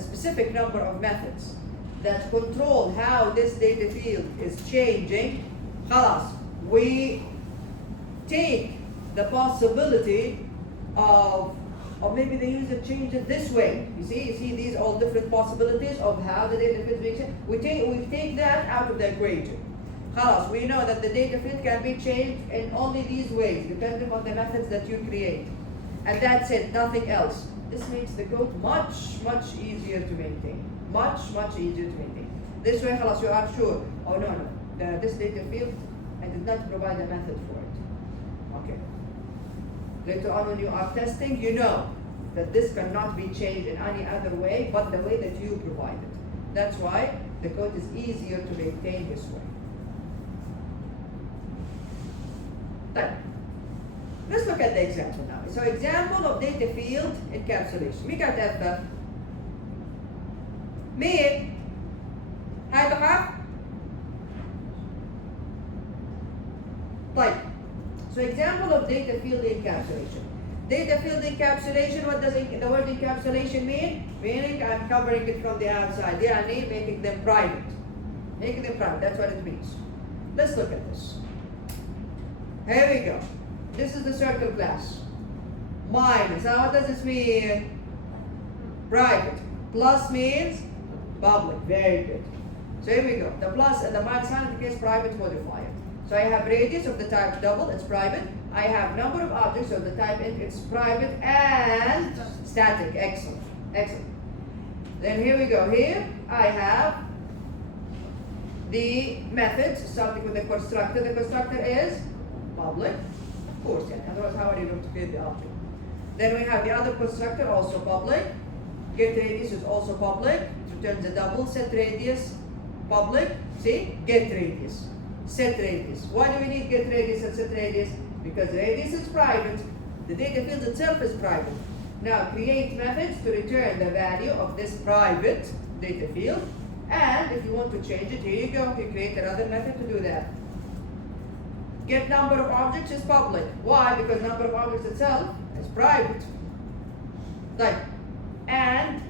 specific number of methods that control how this data field is changing, خلاص, we take the possibility of maybe the user changed it this way. You see these all different possibilities of how the data field is changed. We take that out of the equation. خلاص, we know that the data field can be changed in only these ways, depending on the methods that you create. And that's it, nothing else. This makes the code much, much easier to maintain. Much, much easier to maintain. This way, خلاص, you are sure, oh no, this data field, I did not provide a method for it. Okay. Later on when you are testing, you know that this cannot be changed in any other way but the way that you provided. That's why the code is easier to maintain this way. Let's look at the example now. So example of data field encapsulation. مين كاتبها؟ مين؟ هاي دقة؟ طيب. So example of data field encapsulation. Data field encapsulation, what does the word encapsulation mean? Meaning I'm covering it from the outside. يعني making them private. Making them private, that's what it means. Let's look at this. Here we go. This is the circle class. Minus. Now what does this mean? Private. Plus means public. Very good. So here we go. The plus and the minus sign indicates private modifier. So I have radius of the type double, it's private. I have number of objects of the type int, it's private and static. Excellent. Excellent. Then here we go. Here I have the methods starting with the constructor. The constructor is public. Of course, yeah. Otherwise, how are you going to create the object? Then we have the other constructor, also public. Get radius is also public. It returns a double. Set radius, public. See? Get radius. Set radius. Why do we need get radius and set radius? Because radius is private. The data field itself is private. Now create methods to return the value of this private data field. And if you want to change it, here you go. You create another method to do that. Get number of objects is public. Why? Because number of objects itself is private. Like, and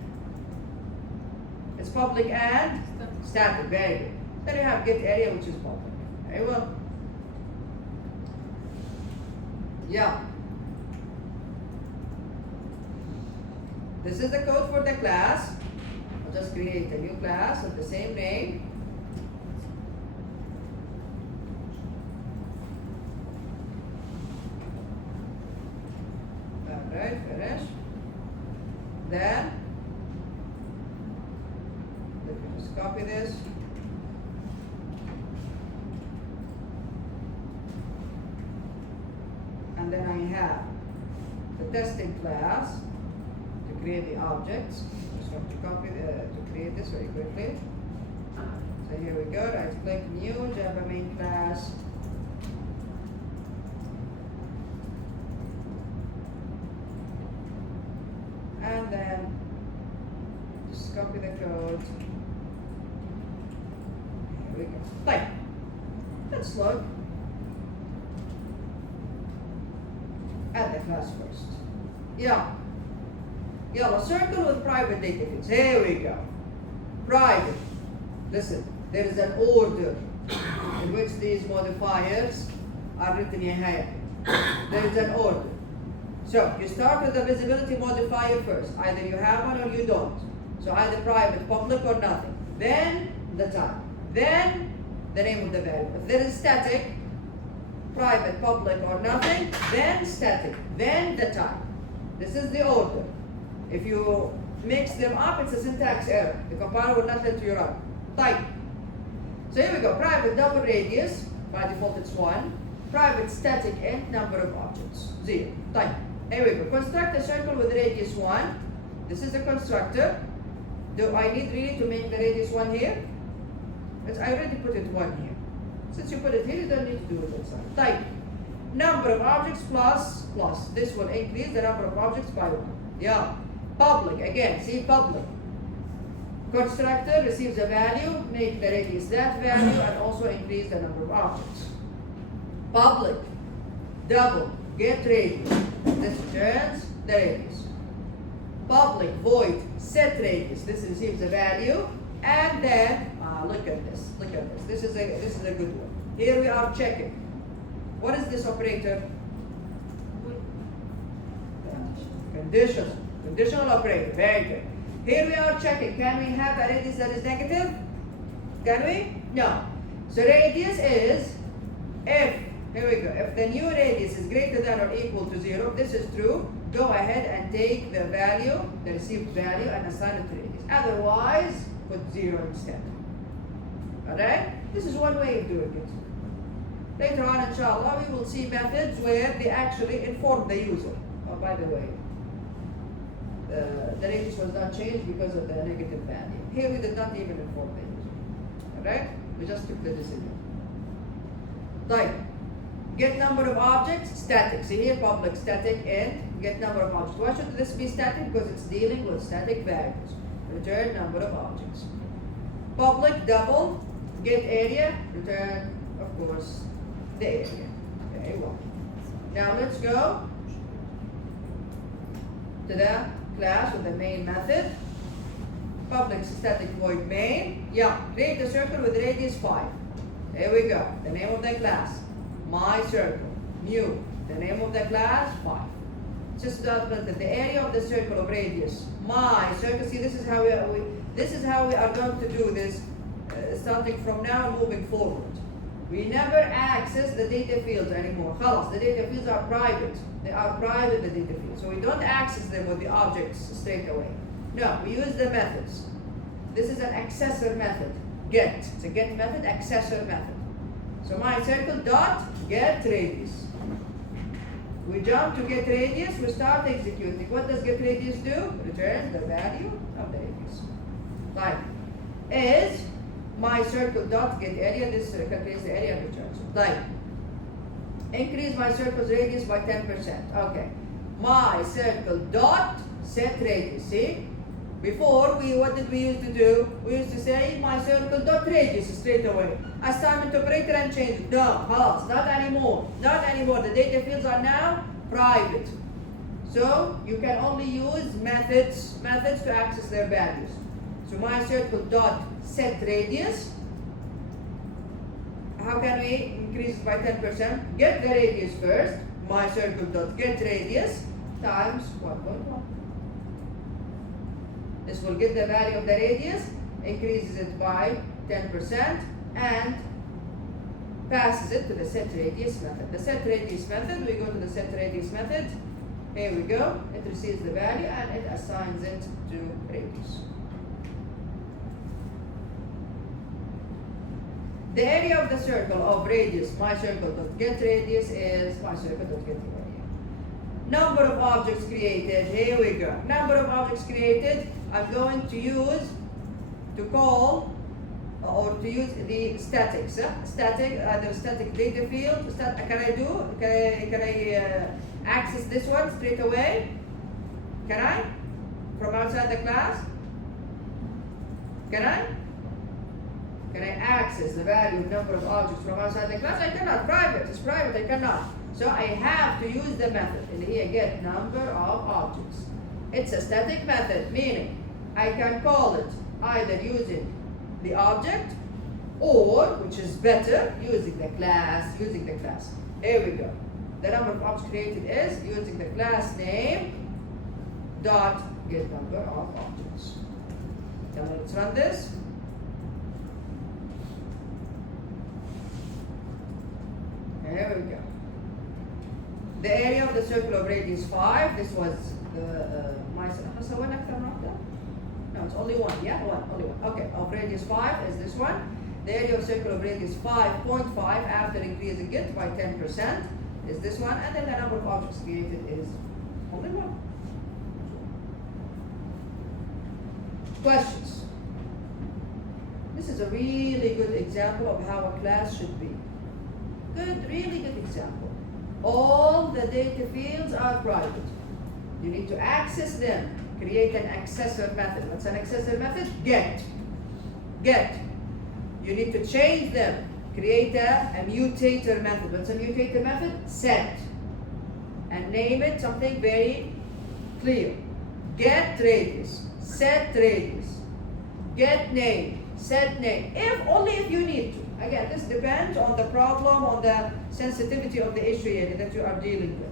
it's public and static. Very good. Then you have get area, which is public. Very well. Yeah. This is the code for the class. I'll just create a new class of the same name. Alright, finish. Then let me just copy this. And then I have the testing class to create the objects. Just have to copy to create this very quickly. So here we go, right click, new, Java main class. And then just copy the code. Here we go. Like, let's look at the class first. Yeah. Yellow circle with private data fields. Here we go. Private. Listen, there is an order in which these modifiers are written here. There is an order. So you start with the visibility modifier first. Either you have one or you don't. So either private, public, or nothing. Then the type. Then the name of the variable. If there is static, private, public, or nothing, then static. Then the type. This is the order. If you mix them up, it's a syntax error. The compiler will not let you run. Type. So here we go. Private double radius. By default, it's 1. Private static int number of objects. 0. Type. Here we go. Construct a circle with radius 1. This is the constructor. Do I need really to make the radius 1 here? I already put it 1 here. Since you put it here, you don't need to do it inside. Type. Number of objects plus. This will increase the number of objects by 1. Yeah. Public. Again, see public. Constructor receives a value, make the radius that value, and also increase the number of objects. Public. Double. Get radius. This returns the radius. Public void set radius. This receives a value, and then look at this. Look at this. This is a good one. Here we are checking. What is this operator? Conditions. Conditional operator. Very good. Here we are checking. Can we have a radius that is negative? Can we? No. So radius is if, here we go, if the new radius is greater than or equal to 0, this is true, go ahead and take the value, the received value, and assign it to radius. Otherwise, put 0 instead. Alright? This is one way of doing it. Later on, inshallah, we will see methods where they actually inform the user. Oh, by the way, the radius was not changed because of the negative value. Here we did not even inform the user. Alright? We just took the decision. Type. Get number of objects, static. See here, public static int, get number of objects. Why should this be static? Because it's dealing with static values. Return number of objects. Public double, get area, return, of course, the area. Okay, well. Now let's go to the class with the main method. Public static void main. Yeah, create a circle with radius 5. There we go. The name of the class. My circle. New. The name of the class. 5. Just the area of the circle of radius. My circle. See, this is how we are going to do this starting from now and moving forward. We never access the data fields anymore. Khalas, the data fields are private. They are private, the data fields. So we don't access them with the objects straight away. No, we use the methods. This is an accessor method. Get. It's a get method, accessor method. So my circle dot get radius. We jump to get radius, we start executing. What does get radius do? Returns the value of the radius. Like is my circle dot get area, this calculates the area and returns. Like increase my circle's radius by 10%. Okay. My circle dot set radius. See? Before what did we used to do? We used to say my circle dot radius straight away. Assignment operator and change it. No, not anymore. Not anymore. The data fields are now private. So you can only use methods to access their values. So my circle dot set radius. How can we increase it by 10%? Get the radius first. My circle dot get radius times 1.1. This will get the value of the radius, increases it by 10%, and passes it to the set radius method. The set radius method, we go to the set radius method. Here we go. It receives the value and it assigns it to radius. The area of the circle of radius, my circle dot get radius, is my circle dot get area. Number of objects created, here we go. Number of objects created, I'm going to use to call or to use the statics. Static, the static data field. Can I access this one straight away? Can I? From outside the class? Can I? Can I access the value number of objects from outside the class? I cannot. Private. It's private. I cannot. So I have to use the method in here, get number of objects. It's a static method, meaning I can call it either using the object or, which is better, using the class. Here we go. The number of objects created is using the class name dot get number of objects. Now let's run this. There we go. The area of the circle of radius 5, this was no, it's only one, yeah? Only one. Okay, of radius 5 is this one. The area of circle of radius 5.5 after increasing it by 10% is this one, and then the number of objects created is only one. Questions? This is a really good example of how a class should be. Really good example. All the data fields are private. You need to access them. Create an accessor method. What's an accessor method? Get. You need to change them. Create a mutator method. What's a mutator method? Set. And name it something very clear. Get radius. Set radius. Get name. Set name. Only if you need to. Again, this depends on the problem, on the sensitivity of the issue area that you are dealing with.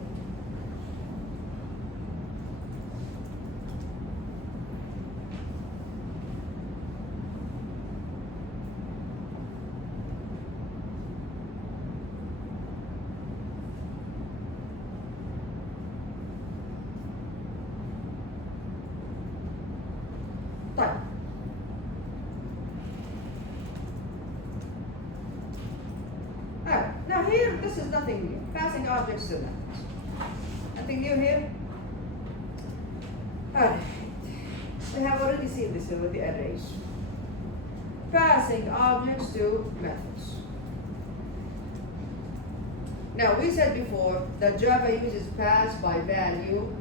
طيب. Now here, this is nothing new. Passing objects to methods. Nothing new here. Alright. We have already seen this with the arrays. Passing objects to methods. Now we said before that Java uses pass by value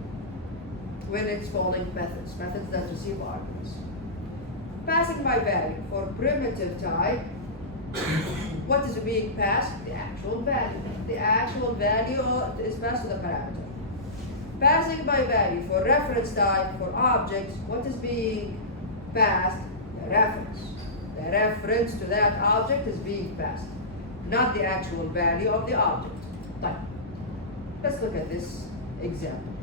when it's calling methods that receive arguments. Passing by value for primitive type, what is being passed? The actual value. The actual value is passed to the parameter. Passing by value for reference type, for objects, what is being passed? The reference. The reference to that object is being passed, not the actual value of the object. Right. Let's look at this example.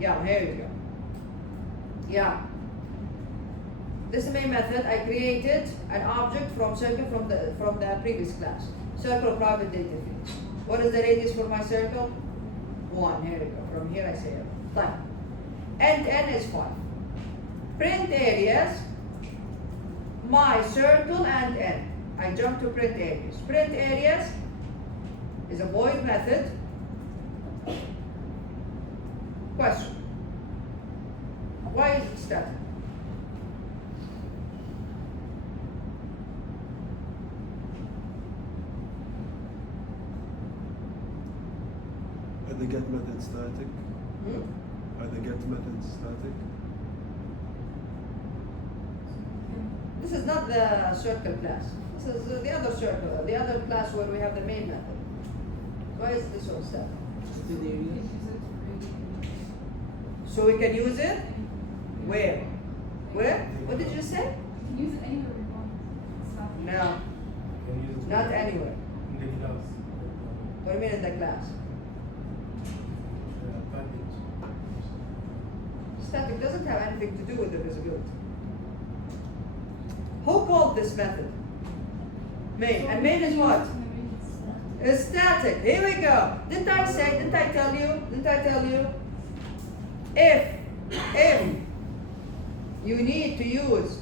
Yeah, here we go. Yeah. This main method, I created an object from circle from the previous class. Circle private data fields. What is the radius for my circle? 1. Here we go. From here I say it. Fine. And n is 5. Print areas, my circle and n. I jump to print areas. Print areas is a void method. Question. Why is it static? Are the get methods static? Are the get methods static? This is not the circle class. This is the other circle, the other class where we have the main method. Why is this one static? So we can use it? Where? Where? What did you say? Use it anywhere we want. It's not. No, not anywhere. In the class. What do you mean in the class? Package. Static doesn't have anything to do with the visibility. Who called this method? Main. And main is what? It's static. Here we go. Didn't I tell you? If you need to use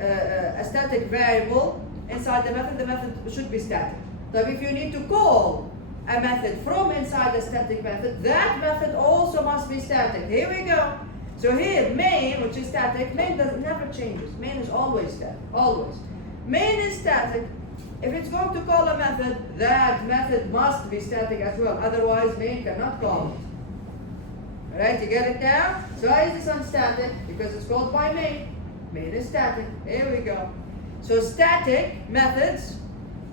a static variable inside the method should be static. So if you need to call a method from inside the static method, that method also must be static. Here we go. So here, main, which is static, main never changes. Main is always static, always. Main is static. If it's going to call a method, that method must be static as well. Otherwise, main cannot call it. Alright, you get it now? So why is this on static? Because it's called by main. Main is static. Here we go. So static methods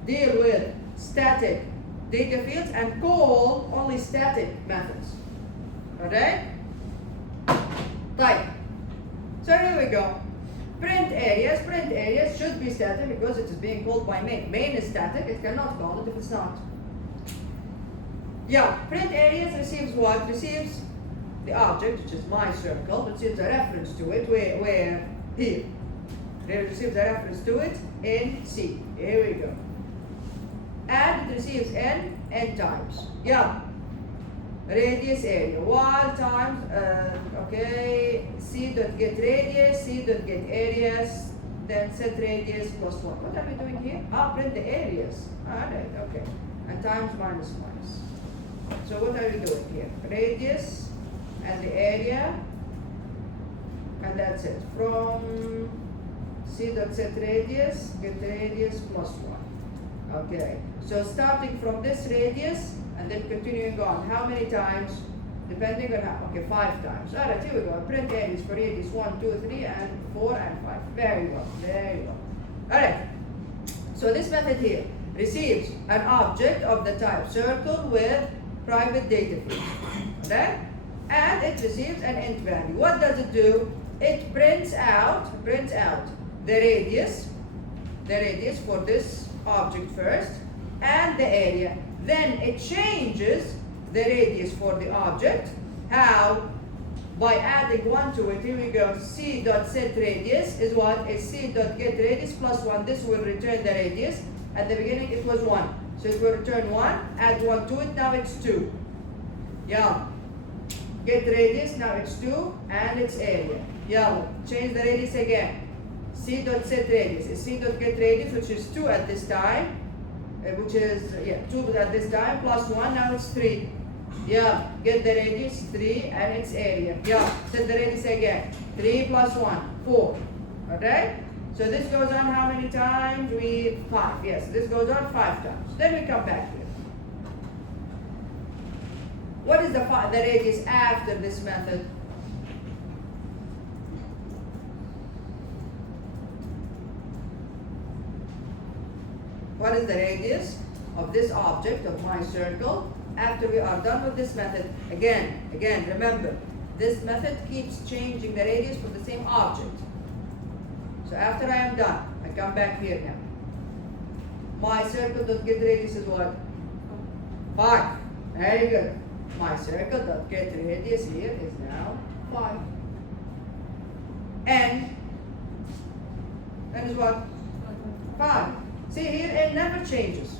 deal with static data fields and call only static methods. Alright? Type. So here we go. Print areas should be static because it is being called by main. Main is static, it cannot call it if it's not. Yeah, print areas receives what? Receives the object, which is my circle, receives a reference to it, where here. It receives a reference to it in C. Here we go. And it receives n times. Yeah. Radius area. While times, okay, C dot get radius, C dot get areas, then set radius plus 1. What are we doing here? Print the areas. Alright, okay. And times minus minus. So what are we doing here? Radius and the area, and that's it. From C dot set radius, get radius plus 1. Okay. So starting from this radius, and then continuing on. How many times? Depending on how. Okay, 5 times. Alright, here we go. Print areas for radius 1, 2, 3, and 4, and 5. Very well, very well. Alright. So this method here receives an object of the type circle with private data field. Okay? And it receives an int value. What does it do? It prints out the radius for this object first, and the area. Then it changes the radius for the object. How? By adding 1 to it. Here we go. C dot set radius is what? Is C dot get radius plus 1. This will return the radius. At the beginning it was 1. So it will return 1. Add 1 to it. Now it's 2. Yeah. Get radius. Now it's 2. And it's area. Yeah. Change the radius again. C dot set radius is C dot get radius, which is 2 at this time. Which is 2 at this time plus 1, now it's 3. Yeah, get the radius 3 and its area. Yeah, set the radius again. 3 plus 1, 4. Alright? So this goes on how many times? 5. Yes, this goes on 5 times. Then we come back here. What is the radius after this method? What is the radius of this object of my circle after we are done with this method? Again, remember, this method keeps changing the radius for the same object. So after I am done, I come back here now. My circle dot get radius is what? 5. Very good. My circle dot get radius here is now 5. N is what? 5. See here, n never changes.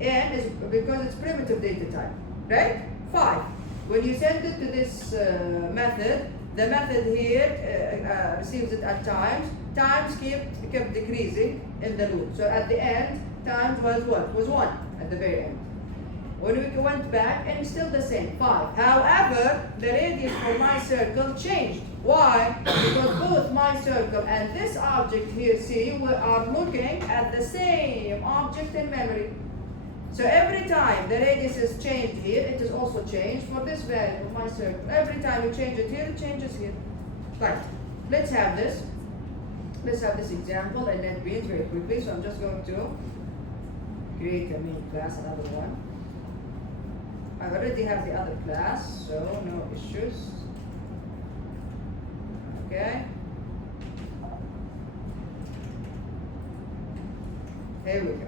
N is because it's primitive data type, right? 5. When you send it to this method, the method here receives it at times. Times kept decreasing in the loop. So at the end, times was what? Was 1 at the very end. When we went back, and it's still the same, 5. However, the radius for my circle changed. Why? Because both my circle and this object here, C, we are looking at the same object in memory. So every time the radius is changed here, it is also changed for this value of my circle. Every time you change it here, it changes here. Right. Let's have this. Let's have this example in NetBeans very quickly. So I'm just going to create a main class, another one. I already have the other class, so no issues. Okay. Here we go.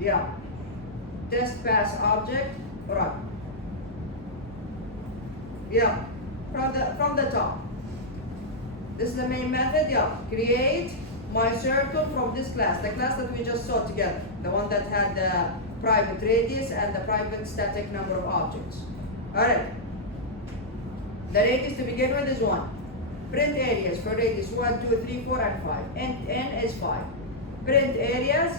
Yeah. Test pass object, run. Yeah. From the top. This is the main method. Yeah. Create my circle from this class, the class that we just saw together, the one that had the private radius and the private static number of objects. Alright. The radius to begin with is 1. Print areas for radius 1, 2, 3, 4, and 5. And n is 5. Print areas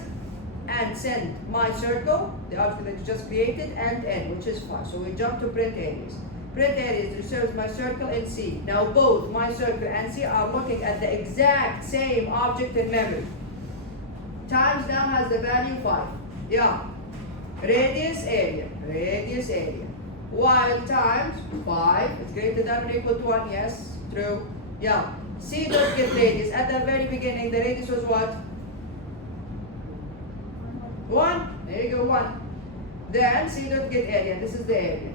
and send my circle, the object that you just created, and n, which is 5. So we jump to print areas. print areas reserves my circle in C. Now both my circle and C are looking at the exact same object in memory. Times now has the value 5. Yeah. Radius area. While times 5 is greater than or equal to 1. Yes, true. Yeah. C dot get radius. At the very beginning, the radius was what? 1. There you go, 1. Then C dot get area. This is the area.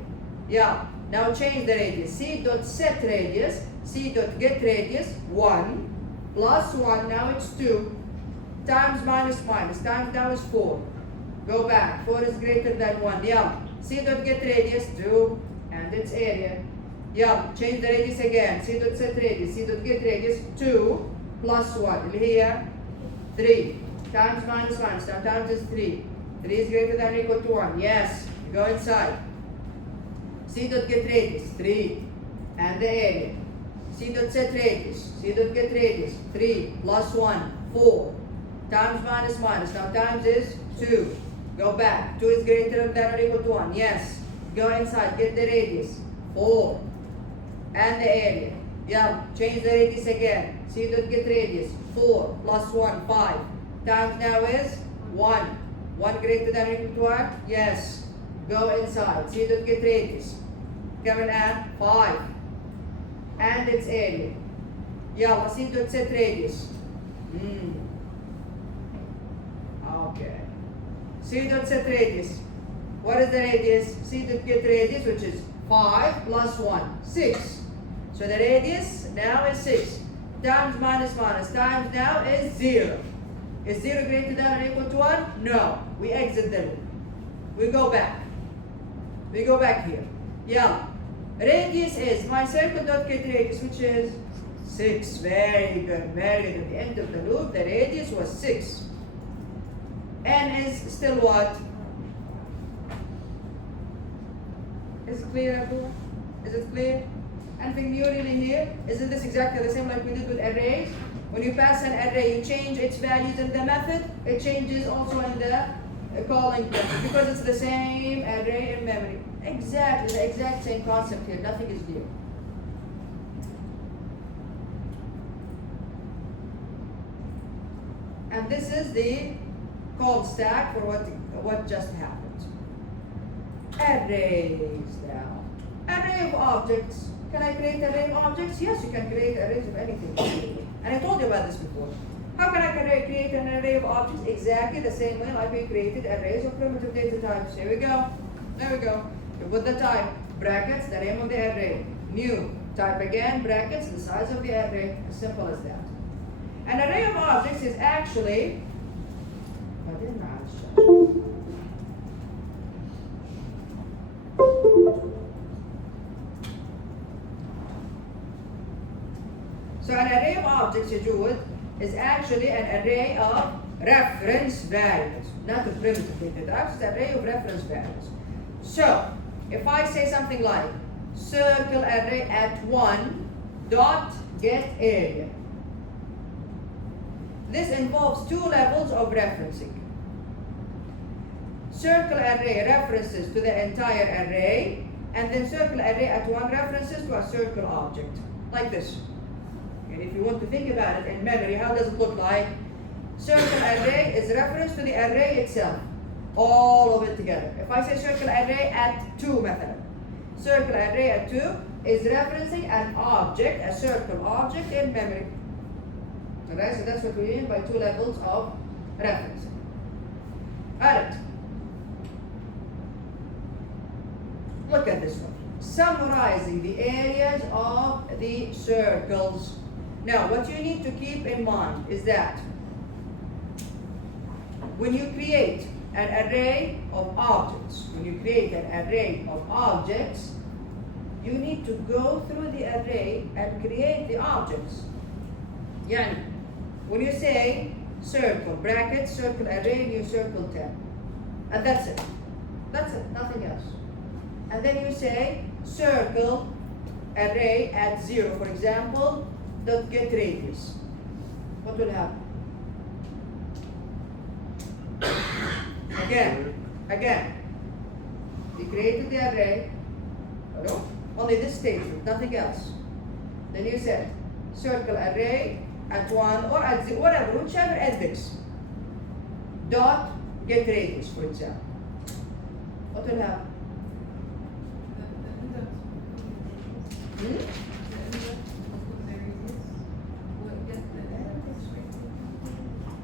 Yeah. Now change the radius. C dot set radius. C dot get radius 1 plus 1. Now it's 2 times minus minus. Times now is 4. Go back. 4 is greater than 1. Yeah. C dot get radius 2 and its area. Yeah. Change the radius again. C dot set radius. C dot get radius 2 plus 1. Here 3 times minus minus. Now times is 3. 3 is greater than or equal to 1. Yes. Go inside. C dot get radius 3 and the area. C dot set radius. C dot get radius 3 plus 1 4 times minus minus. Now times is 2. Go back. 2 is greater than or equal to 1. Yes. Go inside. Get the radius 4 and the area. Yeah. Change the radius again. C dot get radius 4 plus 1 5 times now is 1. 1 greater than or equal to 1? Yes. Go inside. C dot get radius. Come and add 5. And its area. Yeah, C dot set radius. Okay. C dot set radius. What is the radius? C dot get radius, which is 5 plus 1. 6. So the radius now is 6. Times minus minus. Times now is 0. Is 0 greater than or equal to 1? No. We exit the loop. We go back. We go back here. Yeah. Radius is my circle dot get radius, which is 6. Very good. Very good. At the end of the loop, the radius was 6. N is still what? Is it clear, everyone? Is it clear? Anything new really here? Isn't this exactly the same like we did with arrays? When you pass an array, you change its values in the method. It changes also in the calling method because it's the same array in memory. Exactly, the exact same concept here. Nothing is new. And this is the call stack for what just happened. Arrays now. Array of objects. Can I create array of objects? Yes, you can create arrays of anything. And I told you about this before. How can I create an array of objects? Exactly the same way like we created arrays of primitive data types. Here we go. There we go. You put the type, brackets, the name of the array. New. Type again, brackets, the size of the array. As simple as that. An array of objects is actually So an array of objects, Jude, is actually an array of reference values, not a primitive data types, it's an array of reference values. So if I say something like circle array at 1 dot get area, this involves 2 levels of referencing. Circle array references to the entire array, and then circle array at 1 references to a circle object, like this. And if you want to think about it in memory, how does it look like? Circle array is reference to the array itself, all of it together. If I say circle array at 2 method, circle array at 2 is referencing an object, a circle object in memory. Okay, so that's what we mean by 2 levels of referencing. Alright. Look at this one. Summarizing the areas of the circles. Now, what you need to keep in mind is that when you create an array of objects, you need to go through the array and create the objects. Yani, when you say circle, bracket, circle array, and you circle 10. And that's it. That's it, nothing else. And then you say circle array at 0, for example, dot get radius. What will happen? Again. We created the array. Hello? only this statement, nothing else. Then you said circle array at 1 or at 0, whatever, whichever index. Dot get radius, for example. What will happen? The index Hmm? the index of the radius will get the index radius.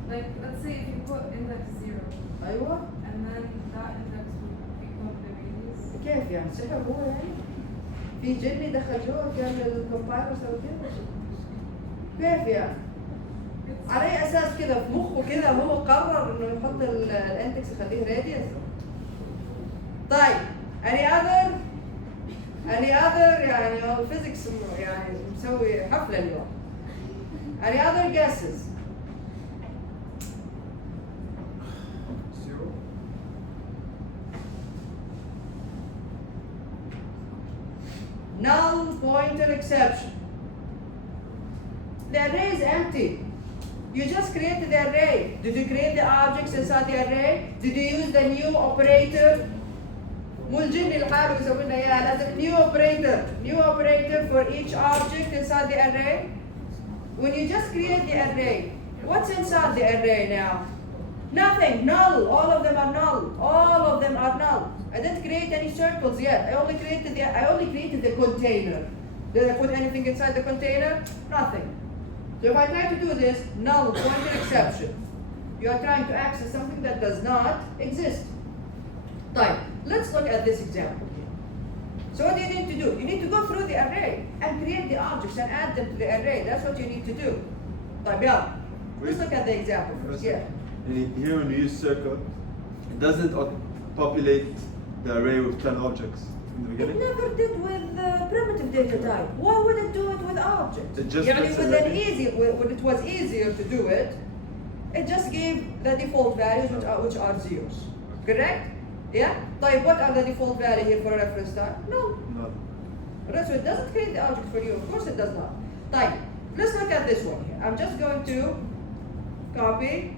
Like, let's say if you put index 0 أيوة. and then that index will become the radius. كيف يعني؟ سحر هو يعني؟ في جني دخل جوا كان الكومبايلر سوى كده؟ كيف يعني؟ على أي أساس كده في مخه كده هو قرر إنه يحط الانتكس يخليه راديوس؟ طيب any other يعني هو الفيزيكس يعني مسوي حفلة اليوم. any other guesses؟ Zero. Null pointer exception. The array is empty. You just created the array. Did you create the objects inside the array? Did you use the new operator? مو الجني لحاله يسوي لنا اياها، لازم new operator for each object inside the array. When you just create the array, what's inside the array now? Nothing, null. All of them are null. I didn't create any circles yet. I only created the container. Did I put anything inside the container? Nothing. So if I try to do this, null pointer exception. You are trying to access something that does not exist. Right. Let's look at this example here. So what do you need to do? You need to go through the array and create the objects and add them to the array. That's what you need to do. طيب يلا. Let's look at the example first. Yeah. And here when you use circle, it doesn't populate the array with 10 objects in the It beginning. never did with primitive data type. Why would it do it with objects? It just يعني gets when a when it was easier to do it, it just gave the default values which are zeros. Correct? Yeah? طيب what are the default value here for reference type? No. No. Right, so it doesn't create the object for you. Of course it does not. طيب, let's look at this one here. I'm just going to copy.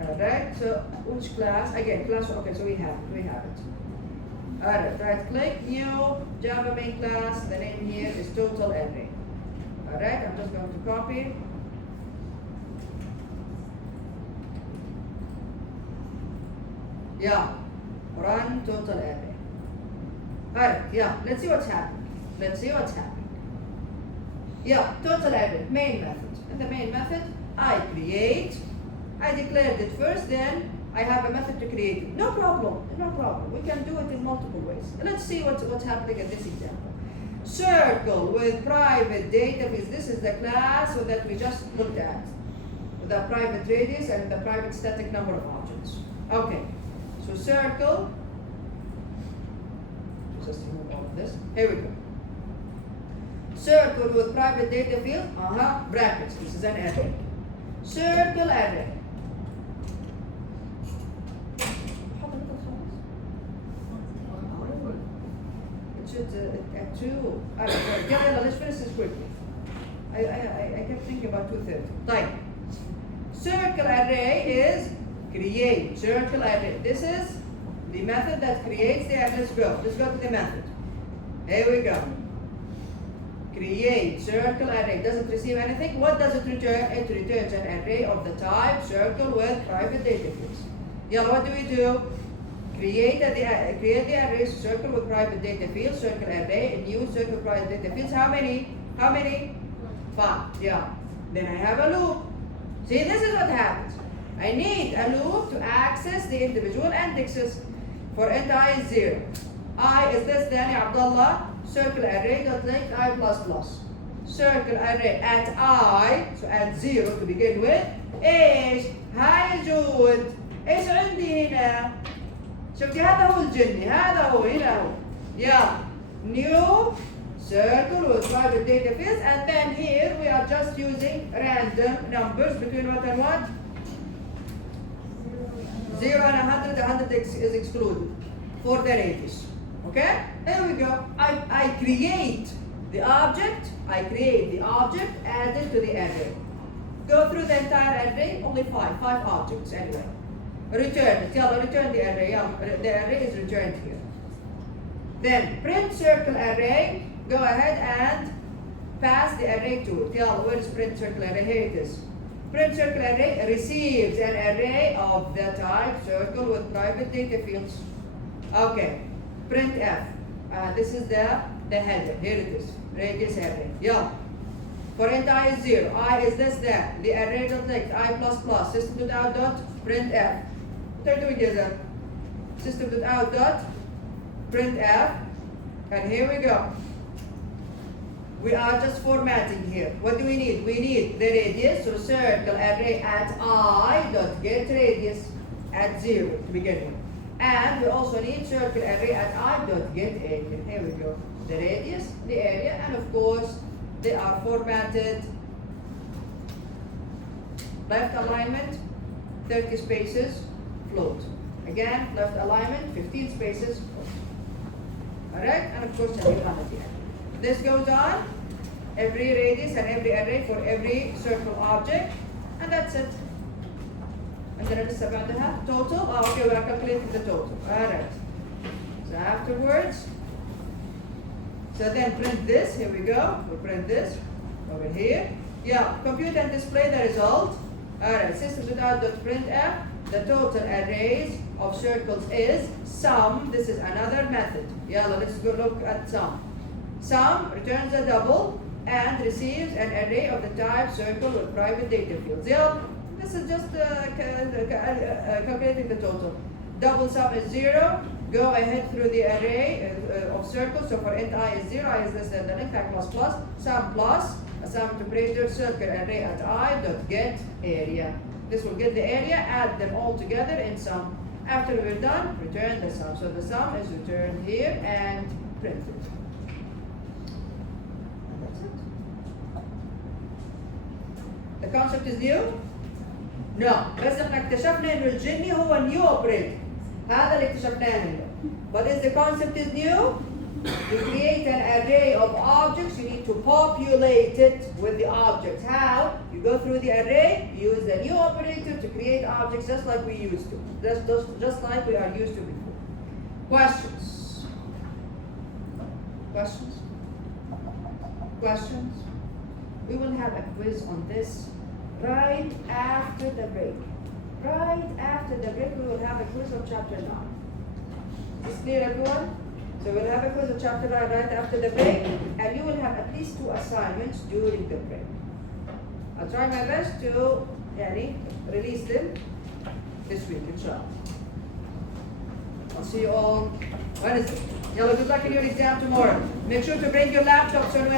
Alright, so which class? Again, class, okay, so we have it. Alright, right click, new, Java main class, the name here is total array. Alright, I'm just going to copy. Yeah, run total array. Alright, yeah, let's see what's happening. Yeah, total array, main method. In the main method, I declared it first, then I have a method to create it. No problem. We can do it in multiple ways. Let's see what's happening in this example. Circle with private data fields. This is the class that we just looked at. With the private radius and the private static number of objects. Okay, so circle. Just remove all of this. Here we go. Circle with private data field, brackets. This is an array. Circle array. It should at 2. Alright, yeah, let's finish this quickly. I kept thinking about 2:30. طيب. Circle array is create. Circle array. This is the method that creates the array. Let's go to the method. Here we go. Create circle array. Doesn't receive anything. What does it return? It returns an array of the type circle with private data fields. Yeah, what do we do? Create the array circle with private data fields, circle array, new circle with private data fields. How many? 5. Yeah. Then I have a loop. See, this is what happens. I need a loop to access the individual indexes. For int I is 0. I is less than Abdullah. Circle array dot length I plus plus. Circle array at I, so at 0 to begin with. ايش؟ هاي جود. ايش عندي هنا؟ شفتي هذا هو الجني، هذا هو هنا هو. Yeah. New circle with private data fields, and then here we are just using random numbers between what and what? 0 and 100. 100 is excluded for the radius. Okay? Here we go. I create the object. Added to the array. Go through the entire array. Only 5 objects anyway. Return it. Return the array. The array is returned here. Then print circle array. Go ahead and pass the array to it. Yeah, where is print circle array? Here it is. Print circle array receives an array of the type circle with private data fields. Okay. Printf. This is the header. Here it is. Radius array. Yeah. For int I is 0, I is less than the array dot length I plus plus system.out dot printf. What are you doing here then? System.out dot printf, and here we go. We are just formatting here. What do we need? We need the radius, so circle array at I dot get radius at 0 to begin with. And we also need circle array at I dot get area. Here we go. The radius, the area, and of course they are formatted left alignment 30 spaces float. Again, left alignment 15 spaces float. Alright, and of course a new one at the end. This goes on every radius and every array for every circle object, and that's it. عندنا لسه بعدها total. Okay, we are calculating the total. Alright. So afterwards, so then print this. Here we go. We'll print this over here. Yeah, compute and display the result. Alright, system.out.printf. The total arrays of circles is sum. This is another method. Yeah, let's go look at sum. Sum returns a double and receives an array of the type circle with private data fields. Yeah, this is just calculating the total. Double sum is 0. Go ahead through the array of circles. So for int I is 0, I is less than the length, I plus plus, sum plus, a sum operator, circle array at I dot get area. This will get the area, add them all together in sum. After we're done, return the sum. So the sum is returned here and printed. And that's it. The concept is new? No. بس احنا اكتشفنا انه الجني هو new operator. هذا اللي اكتشفناه منه. But if the concept is new, to create an array of objects, you need to populate it with the objects. How? You go through the array, use the new operator to create objects just like we used to. Just like we are used to before. Questions? Questions? Questions? We will have a quiz on this right after the break. Right after the break, we will have a quiz of chapter 9. Is this clear, everyone? So we'll have a quiz of chapter 9 right after the break, and you will have at least 2 assignments during the break. I'll try my best to release them this week, inshallah. I'll see you all Wednesday. Yalla, good luck in your exam tomorrow. Make sure to bring your laptops on Wednesday.